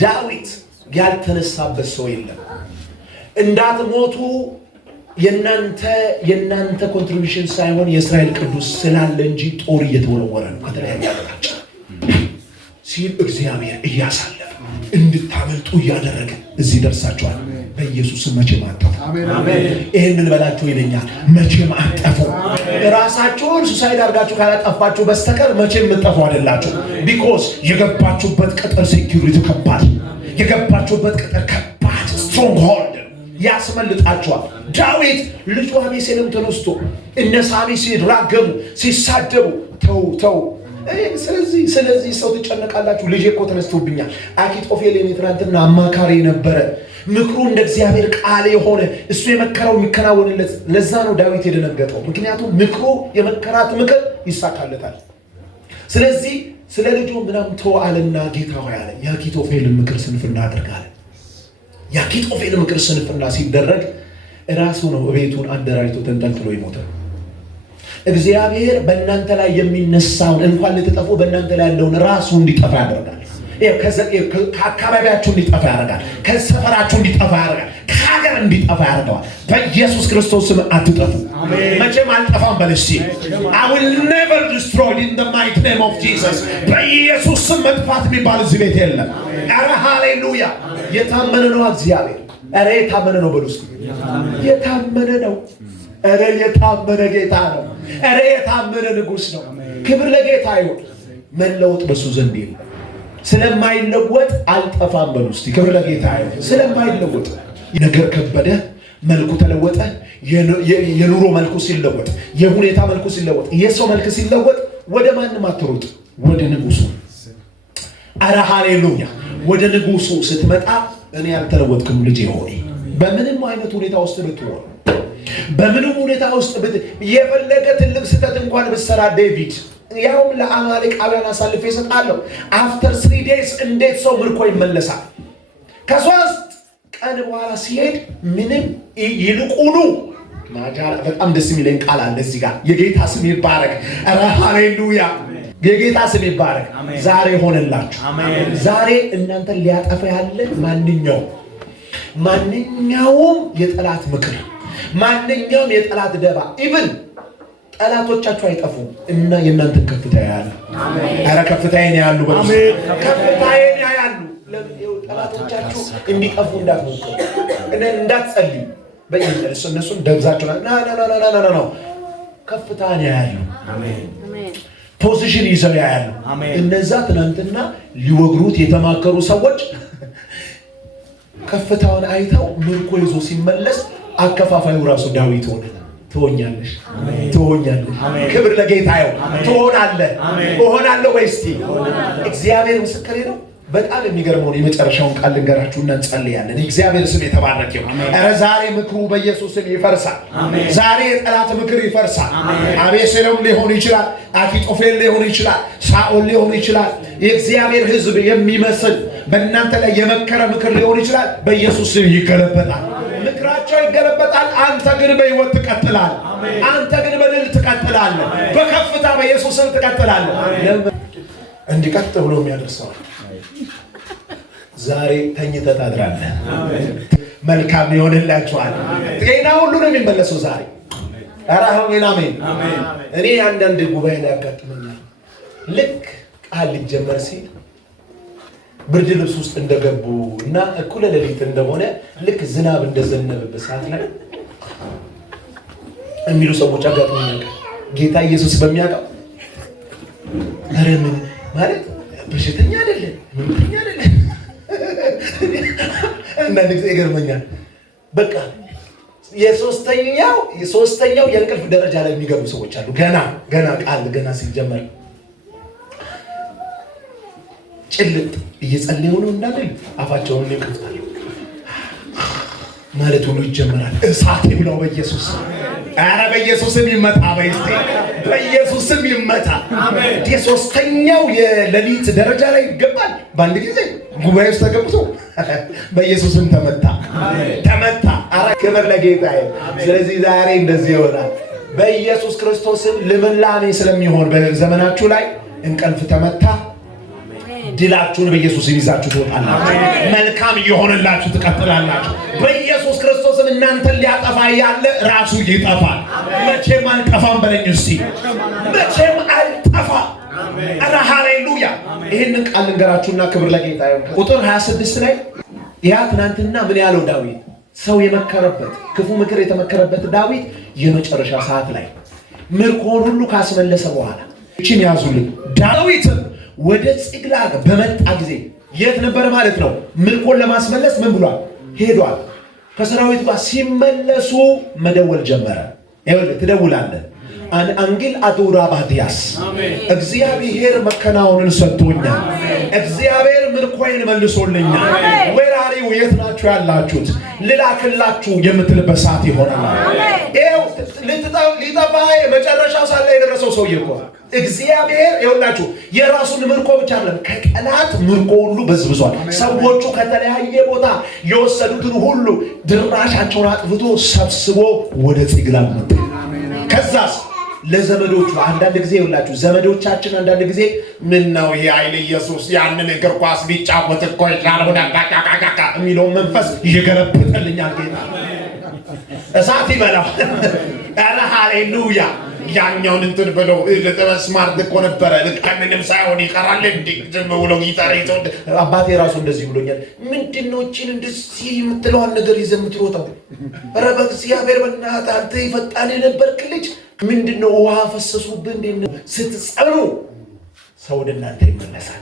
ዳዊት ያልተነሳበት ሰው የለም። እንዳትሞቱ የናንተ ኮንትሪቢዩሽን ሳይሆን የእስራኤል ቅዱስ ስላለ እንጂ ጦር እየተወረወረ ነው ከተለያየ አቅጣጫ ሲል እግዚአብሔር እያሳለፈ እንድታመልጡ እያደረገ እዚህ ደርሳችኋል። በኢየሱስ መቼም አጠፉ። አሜን። ይሄንን በላችሁ ይለኛል። መቼም አጠፉ። ራሳችሁን ሱሳይድ አድርጋችሁ ካላጠፋችሁ በስተቀር መቼም የምትጠፉ አይደላችሁ። ቢኮዝ የገባችሁበት ቅጥር ሴኩሪቲ ከባድ፣ የገባችሁበት ቅጥር ከባድ ስትሮንግ ሆልድ ያስመልጣችኋል። ዳዊት ልጁ አቤሴሎም ተነስቶ እነ ሳሚ ሲራገሙ ሲሳደቡ ተው ስለዚህ ሰው ትጨነቃላችሁ። ልጄ እኮ ተነስቶብኛል። አኪጦፌል ትናንትና አማካሪ ነበረ፣ ምክሩ እንደ እግዚአብሔር ቃል የሆነ እሱ የመከረው የሚከናወንለት። ለዛ ነው ዳዊት የደነገጠው። ምክንያቱም ምክሩ የመከራት ምክር ይሳካለታል። ስለዚህ ስለ ልጁ ምናምን ተው አለና ጌታ ሆይ አለ የአኪጦፌል ምክር ስንፍና አድርጋለ። የአኪጦፌል ምክር ስንፍና ሲደረግ ራሱ ነው ቤቱን አደራጅቶ ተንጠልጥሎ ይሞታል። እግዚአብሔር በእናንተ ላይ የሚነሳውን እንኳን ልትጠፉ በእናንተ ላይ ያለውን ራሱ እንዲጠፋ ያደርጋል። ከአካባቢያችሁ እንዲጠፋ ያደርጋል። ከሰፈራችሁ እንዲጠፋ ያደርጋል። ከሀገር እንዲጠፋ ያደርገዋል። በኢየሱስ ክርስቶስ ስም አትጠፉ። መቼም አልጠፋም በል እስቲ። I will never destroy in the mighty name of Jesus። በኢየሱስ ስም መጥፋት የሚባል እዚህ ቤት የለም። ኧረ ሃሌሉያ! የታመነ ነው እግዚአብሔር። ኧረ የታመነ ነው በሉ እስቲ። የታመነ ነው። ኧረ የታመነ ጌታ ነው። ኧረ የታመነ ንጉሥ ነው። ክብር ለጌታ ይሁን። መለወጥ በሱ ዘንድ የለም። ስለማይለወጥ አልጠፋም በሉ እስቲ። ክብር ለጌታ ይሁን። ስለማይለወጥ ነገር ከበደ፣ መልኩ ተለወጠ። የኑሮ መልኩ ሲለወጥ፣ የሁኔታ መልኩ ሲለወጥ፣ የሰው መልክ ሲለወጥ ወደ ማንም አትሩጥ፣ ወደ ንጉሱ። ኧረ ሃሌሉያ! ወደ ንጉሱ ስትመጣ እኔ ያልተለወጥኩም ልጄ ሆይ በምንም አይነት ሁኔታ ውስጥ ብትሆን በምንም ሁኔታ ውስጥ የፈለገ ትልቅ ስህተት እንኳን ብትሰራ ዴቪድ ያውም ለአማሌቃውያን አሳልፌ እሰጣለሁ። አፍተር 3 days እንዴት ሰው ምርኮ ይመለሳል? ከ3 ቀን በኋላ ሲሄድ ምንም ይልቁኑ በጣም ደስ የሚለኝ ቃል አለ እዚህ ጋር። የጌታ ስም ይባረክ። ኧረ ሃሌሉያ! የጌታ ስም ይባረክ። ዛሬ ሆነላችሁ። ዛሬ እናንተን ሊያጠፋ ያለ ማንኛውም የጠላት ምክር፣ ማንኛውም የጠላት ደባ ኢቭን ጠላቶቻችሁ አይጠፉም እና የእናንተን ከፍታ ያያሉ። ኧረ ከፍታዬን ያያሉ በሉ። ከፍታዬን ያያሉ። ጠላቶቻችሁ እንዲጠፉ እንዳትሞክሩ፣ እንዳትጸልዩ። እነሱን ደብዛቸው ነው ከፍታን ያያሉ። ፖዚሽን ይዘው ያያሉ። እነዛ ትናንትና ሊወግሩት የተማከሩ ሰዎች ከፍታውን አይተው ምርኮ ይዞ ሲመለስ አከፋፋዩ ራሱ ዳዊት ሆነ። ትሆኛለሽ። ክብር ለጌታ ይሁን። ትሆናለህ። እሆናለሁ ወይ እስቲ። እግዚአብሔር ምስክሬ ነው። በጣም የሚገርመው የመጨረሻውን ቃል ልንገራችሁና እንጸልያለን። እግዚአብሔር ስም የተባረከ ይሁን። ኧረ ዛሬ ምክሩ በኢየሱስ ስም ይፈርሳል። ዛሬ የጠላት ምክር ይፈርሳል። አቤሴሎም ሊሆን ይችላል፣ አኪጦፌል ሊሆን ይችላል፣ ሳኦል ሊሆን ይችላል። የእግዚአብሔር ሕዝብ የሚመስል በእናንተ ላይ የመከረ ምክር ሊሆን ይችላል። በኢየሱስ ስም ይገለበጣል። ምክራቸው ይገለበጣል። አንተ ግን በሕይወት ትቀጥላለህ። አንተ ግን በድል ትቀጥላለህ። በከፍታ በኢየሱስ ስም ትቀጥላለህ። እንዲቀጥ ብሎ የሚያደርሰው ዛሬ ተኝተህ ታድራለህ። መልካም ይሆንላችኋል። ጤና ሁሉ ነው የሚመለሰው ዛሬ። ኧረ አሜን። እኔ አንዳንድ ጉባኤ ላይ ያጋጥመኛል። ልክ ቃል ሊጀመር ሲል ብርድ ልብስ ውስጥ እንደገቡ እና እኩለ ሌሊት እንደሆነ ልክ ዝናብ እንደዘነበበት ሰዓት ላይ የሚሉ ሰዎች አጋጥመኛል። ጌታ ኢየሱስ በሚያውቀው ኧረ ምን ማለት በሽተኛ አይደለም፣ ምንተኛ አይደለም። አንዳንድ ጊዜ ይገርመኛል። በቃ የሶስተኛው የእንቅልፍ ደረጃ ላይ የሚገቡ ሰዎች አሉ። ገና ሲጀመር ጭልጥ እየጸለዩ ነው እንዳንል አፋቸውን ይከፍታሉ ማለት ሁሉ ይጀምራል። እሳት ይብላው በኢየሱስ። ኧረ በኢየሱስም ይመታ። በኢየሱስም ይመታ። የሶስተኛው የሌሊት ደረጃ ላይ ይገባል። በአንድ ጊዜ ጉባኤ ውስጥ ተገብቶ በኢየሱስም ተመታ። ኧረ ክብር ለጌታ ይሁን። ስለዚህ ዛሬ እንደዚህ ይሆናል። በኢየሱስ ክርስቶስም ልምላሜ ስለሚሆን በዘመናችሁ ላይ እንቅልፍ ተመታ። ድላችሁን በኢየሱስ ይዛችሁ ትወጣላችሁ። መልካም እየሆነላችሁ ትቀጥላላችሁ። በኢየሱስ ክርስቶስም እናንተን ሊያጠፋ ያለ ራሱ ይጠፋል። መቼም አልጠፋም በለኝ እስቲ። መቼም አልጠፋም። ኧረ ሃሌሉያ! ይህንን ቃል ልንገራችሁና ክብር ለጌታ ይሁን። ቁጥር 26 ላይ ያ ትናንትና ምን ያለው ዳዊት ሰው የመከረበት ክፉ ምክር የተመከረበት ዳዊት የመጨረሻ ሰዓት ላይ ምርኮን ሁሉ ካስመለሰ በኋላ እቺን ያዙልኝ። ዳዊትም ወደ ጽቅላግ በመጣ ጊዜ የት ነበር ማለት ነው? ምርኮን ለማስመለስ ምን ብሏል? ሄዷል። ከሰራዊት ጋር ሲመለሱ መደወል ጀመረ። ይኸውልህ ትደውላለህ። አንግል አዱራ ባዲያስ እግዚአብሔር መከናወንን ሰጥቶኛል። እግዚአብሔር ምርኮዬን መልሶልኛል። ወራሪው የት ናችሁ ያላችሁት? ልላክላችሁ የምትልበት ሰዓት ይሆናል። ይኸው ሊጠፋ መጨረሻው ሳለ የደረሰው ሰውዬ እኮ እግዚአብሔር ይኸውላችሁ የራሱን ምርኮ ብቻ አይደለም ከጠላት ምርኮ ሁሉ በዝብዟል። ሰዎቹ ከተለያየ ቦታ የወሰዱትን ሁሉ ድራሻቸውን አጥፍቶ ሰብስቦ ወደ ጽቅላግ መጣ። ከዛስ ለዘመዶቹ አንዳንድ ጊዜ ይውላችሁ ዘመዶቻችን አንዳንድ ጊዜ ምን ነው ይሄ ኃይለ ኢየሱስ ያንን እግር ኳስ ቢጫወት እኮ ይሻለው ዳቃቃቃቃ የሚለው መንፈስ ይገለብጥልኛል ጌታ እሳት ይበላው አረ ሃሌሉያ ያኛውን እንትን ብለው ለተስማርት እኮ ነበረ ለቀንንም ሳይሆን ይቀራል እንዴ ዝም ብሎ ጊታር ይዘው አባቴ ራሱ እንደዚህ ብሎኛል ምንድነው እቺን እንደዚህ የምትለዋን ነገር ይዘህ የምትሮጠው ኧረ በእግዚአብሔር በእናትህ አንተ ይፈጣን የነበርክ ልጅ ምንድነው ውሃ ፈሰሱብህ እንዴ ስትጸኑ ሰው ወደ እናንተ ይመለሳል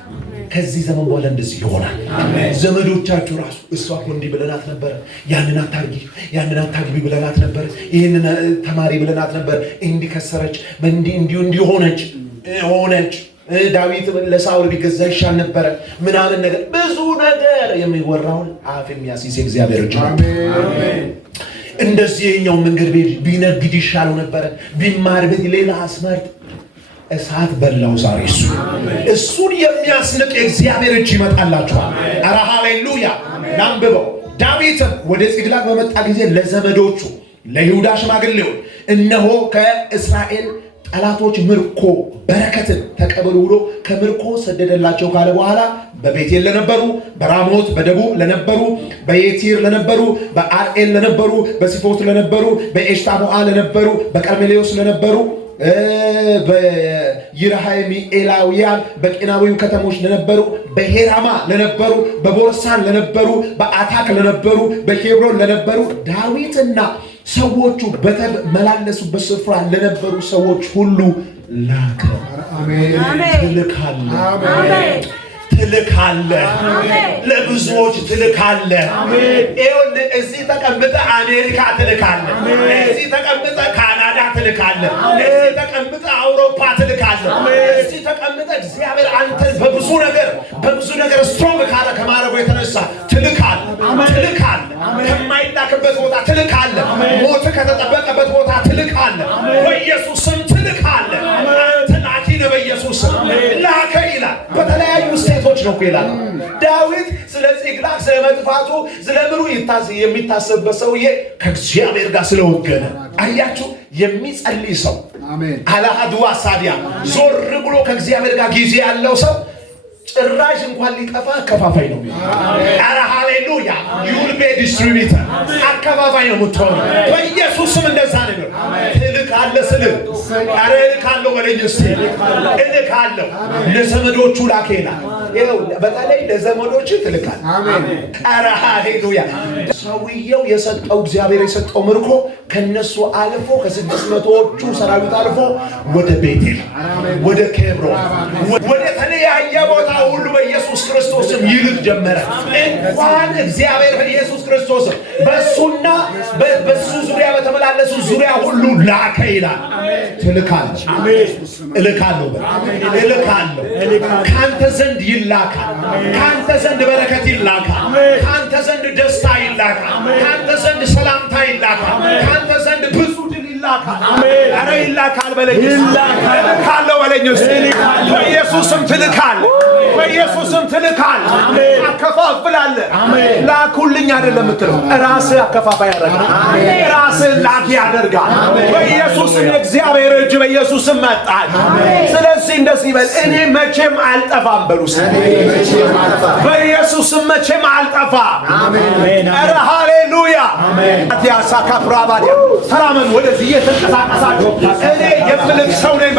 ከዚህ ዘመን በኋላ እንደዚህ ይሆናል ዘመዶቻችሁ ራሱ እሷ እኮ እንዲህ ብለናት ነበር ያንን አታግቢ ብለናት ነበር ይሄንን ተማሪ ብለናት ነበር እንዲህ ከሰረች እንዲህ ሆነች ዳዊት ለሳውል ቢገዛ ይሻል ነበር ምናምን ነገር ብዙ ነገር የሚወራውን አፍ የሚያስይዝ እግዚአብሔር እጅ አሜን እንደዚህ የኛው መንገድ ቢነግድ ይሻለው ነበር ቢማር ሌላ አስመርጥ እሳት በላው ዛሬ እሱን የሚያስንቅ የእግዚአብሔር እጅ ይመጣላችኋል አረ ሃሌሉያ ናምበው ዳዊት ወደ ጽግላግ በመጣ ጊዜ ለዘመዶቹ ለይሁዳ ሽማግሌዎች እነሆ ከእስራኤል ጠላቶች ምርኮ በረከትን ተቀበሉ ብሎ ከምርኮ ሰደደላቸው ካለ በኋላ በቤቴል ለነበሩ በራሞት በደቡብ ለነበሩ በየቲር ለነበሩ በአርኤል ለነበሩ በሲፎት ለነበሩ በኤሽታሞአ ለነበሩ በቀርሜሌዎስ ለነበሩ በይራሃይም ኤላውያን በቄናዊው ከተሞች ለነበሩ በሄራማ ለነበሩ በቦርሳን ለነበሩ በአታክ ለነበሩ በኬብሮን ለነበሩ ዳዊትና ሰዎቹ በተመላለሱበት ስፍራ ለነበሩ ሰዎች ሁሉ ላከ አሜን ትልካለህ ለብዙዎች ትልካለህ አሜን እዚህ ተቀምጠ አሜሪካ ትልካለህ እዚህ ተቀምጠ ካናዳ ትልካለህ እዚህ ተቀምጠ አውሮፓ ትልካለህ እዚህ ተቀምጠ እግዚአብሔር አንተን በብዙ ነገር ስትሮንግ ከማድረጉ የተነሳ ትልካለህ ከማይላክበት ቦታ ትልካለህ ሞት ከተጠበቀበት ቦታ ትልካለህ በኢየሱስ ስም ትልካለህ አንተ ላኪ ነህ በኢየሱስ ስም ላከ ይላል በተለያዩ ስቴቶች ነው ይላል ዳዊት ስለዚህ ግላክ ስለመጥፋቱ ስለምሩ የሚታሰብበት ሰውዬ ከእግዚአብሔር ጋር ስለወገነ አያችሁ የሚጸልይ ሰው አሜን አላሃዱዋ ሳዲያ ዞር ብሎ ከእግዚአብሔር ጋር ጊዜ ያለው ሰው ጭራሽ እንኳን ሊጠፋ አከፋፋይ ነው አረ ሃሌሉያ you'll be distributor አከፋፋይ ነው የምትሆነው በኢየሱስ ስም እንደዛ ነው ትልካለህ ስልህ አረ እልካለሁ በኢየሱስ እልካለሁ ለዘመዶቹ ላከና ይኸው በተለይ ለዘመዶቹ ትልካለህ አሜን አረ ሃሌሉያ ሰውየው የሰጠው እግዚአብሔር የሰጠው ምርኮ ከነሱ አልፎ ከ600ዎቹ ሰራዊት አልፎ ወደ ቤቴል ወደ ኬብሮን ወደ ተለያየ ቦታ ሁሉ በኢየሱስ ክርስቶስም ይልክ ጀመረ እንኳን እግዚአብሔር በኢየሱስ ክርስቶስ በሱና በሱ ዙሪያ በተመላለሱ ዙሪያ ሁሉ ላከ ይላል ትልካለህ አሜን እልካለሁ ካንተ ዘንድ ይላካል ካንተ ዘንድ በረከት ይላካል ካንተ ዘንድ ደስታ ይላካል ካንተ ዘንድ ሰላምታ ይላካል ካንተ ዘንድ ብዙ ድል ይላካል አሜን አረ ይላካል በለኝ ካለው በለኝ በኢየሱስም ትልካል አሜን አከፋፍላለህ አሜን ላኩልኝ አይደለም የምትለው ራስህ አከፋፋይ ያደርጋል አሜን ራስህ ላኪ ያደርጋል በኢየሱስም የእግዚአብሔር እጅ በኢየሱስም መጣል ስለዚህ እንደዚህ ይበል እኔ መቼም አልጠፋም በሉስ በኢየሱስም መቼም አልጠፋም አሜን አረ ሃሌሉያ አሜን አቲያሳ ካፕራባዲያ ሰላምን ወደዚህ የተንቀሳቀሳችሁ እኔ የፍልክ ሰው ነኝ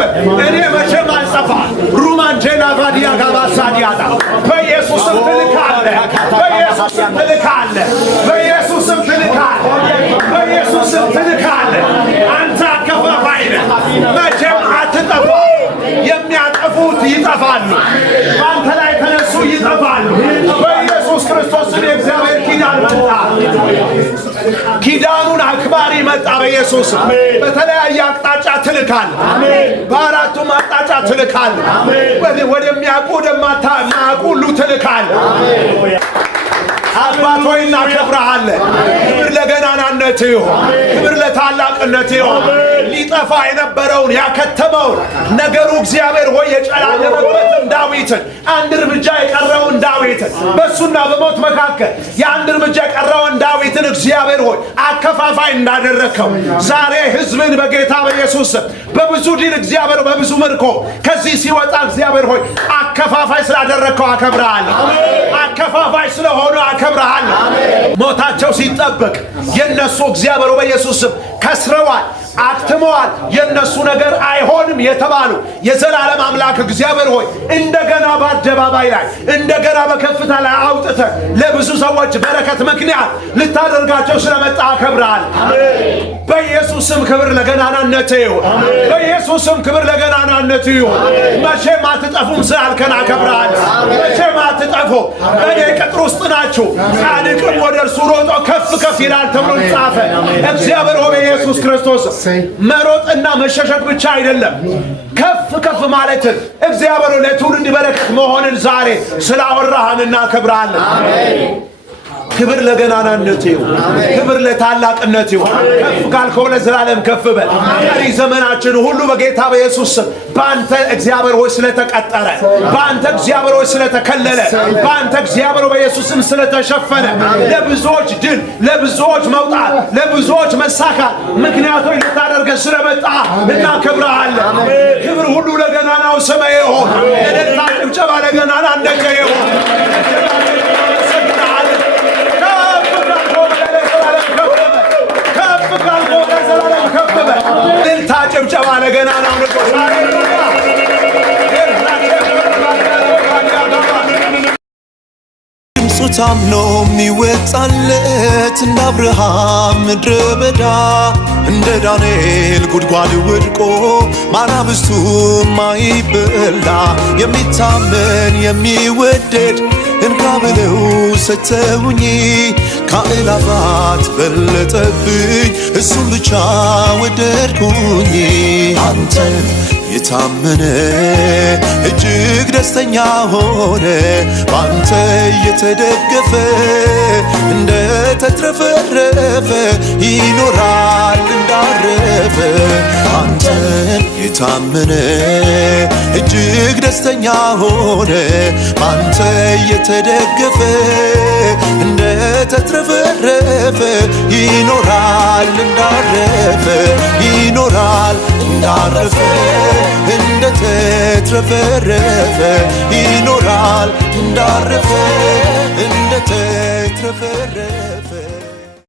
እኔ መቼም አልጠፋም ሩማን ጄና ቫዲያ ጋባሳዲያታ በኢየሱስም ትልካለህ አንተ አከፋፋይ ነህ መቼም አትጠፋም የሚያጠፉት ይጠፋሉ አንተ ላይ ተነሱ ይጠፋሉ በኢየሱስ ክርስቶስ የእግዚአብሔር ኪዳን መጣ ኪዳኑን አክባሪ መጣ በኢየሱስ በተለያየ አቅጣጫ ትልካለህ በአራቱም አቅጣጫ ትልካለህ ወደሚያውቁ ወደማያውቁ ሁሉ ትልካለህ አባት ሆይ እናከብርሃለን ክብር ለገናናነትህ ይሁን ክብር ለታላቅ ታላቅነት ይሆን። ሊጠፋ የነበረውን ያከተመውን ነገሩ እግዚአብሔር ሆይ የጨላለመበትን ዳዊትን አንድ እርምጃ የቀረውን ዳዊትን በሱና በሞት መካከል የአንድ እርምጃ የቀረውን ዳዊትን እግዚአብሔር ሆይ አከፋፋይ እንዳደረከው ዛሬ ሕዝብን በጌታ በኢየሱስ በብዙ ድል እግዚአብሔር በብዙ ምርኮ ከዚህ ሲወጣ እግዚአብሔር ሆይ አከፋፋይ ስላደረከው አከብረሃለሁ። አከፋፋይ ስለሆኑ አከብረሃለሁ። ሞታቸው ሲጠበቅ የነሱ እግዚአብሔር በኢየሱስ ከስረዋል፣ አክትመዋል፣ የነሱ ነገር አይሆንም የተባሉ የዘላለም አምላክ እግዚአብሔር ሆይ እንደገና በአደባባይ ላይ እንደገና በከፍታ ላይ አውጥተህ ለብዙ ሰዎች በረከት ምክንያት ልታደርጋቸው ስለመጣ አከብረሃል። በኢየሱስም ክብር ለገናናነት ይሁን። በኢየሱስም ክብር ለገናናነት ይሁን። መቼም አትጠፉም ስላልከን አከብረሃል። መቼም አትጠፉ። በእኔ ቅጥር ውስጥ ናችሁ፣ ጻድቅም ወደ እርሱ ሮጦ ከፍ ከፍ ይላል ተብሎ ጻፈ። እግዚአብሔር ሆይ ኢየሱስ ክርስቶስ መሮጥና መሸሸግ ብቻ አይደለም፣ ከፍ ከፍ ማለትን እግዚአብሔር ለትውልድ በረከት መሆንን ዛሬ ስላወራህን እናከብራለን። ክብር ለገናናነት ይሁን። ክብር ለታላቅነት ይሁን። ከፍ ካልከው ለዘላለም ከፍ በል። ቀሪ ዘመናችን ሁሉ በጌታ በኢየሱስ ስም በአንተ እግዚአብሔር ሆይ ስለተቀጠረ፣ በአንተ እግዚአብሔር ሆይ ስለተከለለ፣ በአንተ እግዚአብሔር በኢየሱስ ስም ስለተሸፈነ ለብዙዎች ድል፣ ለብዙዎች መውጣት፣ ለብዙዎች መሳካት ምክንያቶች ልታደርገን ስለመጣ እናከብረሃለን። ክብር ሁሉ ለገናናው ስም ይሁን። ለደስታ ጭብጨባ ለገናናነት ይሁን። እልልታ ጭብጨባ ለገናናው ንጉሥ ሃሌሉያ። ድምፁ ታምኖ የሚወጣለት እንደ አብርሃም ምድረ በዳ እንደ ዳንኤል ጉድጓድ ወድቆ ማናብስቱ ማይበላ የሚታመን የሚወደድ እንካ ብለው ሰተውኝ ከአእላፋት በለጠብኝ እሱም ብቻ ወደድኩኝ። አንተን የታመነ እጅግ ደስተኛ ሆነ ባንተ እየተደገፈ እንደ ተትረፈረፈ ይኖራል እንዳረፈ። አንተን የታመነ እጅግ ደስተኛ ሆነ ባንተ እየተደገፈ እንደ ተትረፈረፈ ይኖራል እንዳረፈ ይኖራል እንዳረፈ እንደ ተትረፈረፈ ይኖራል እንዳረፈ እንደ ተትረፈረፈ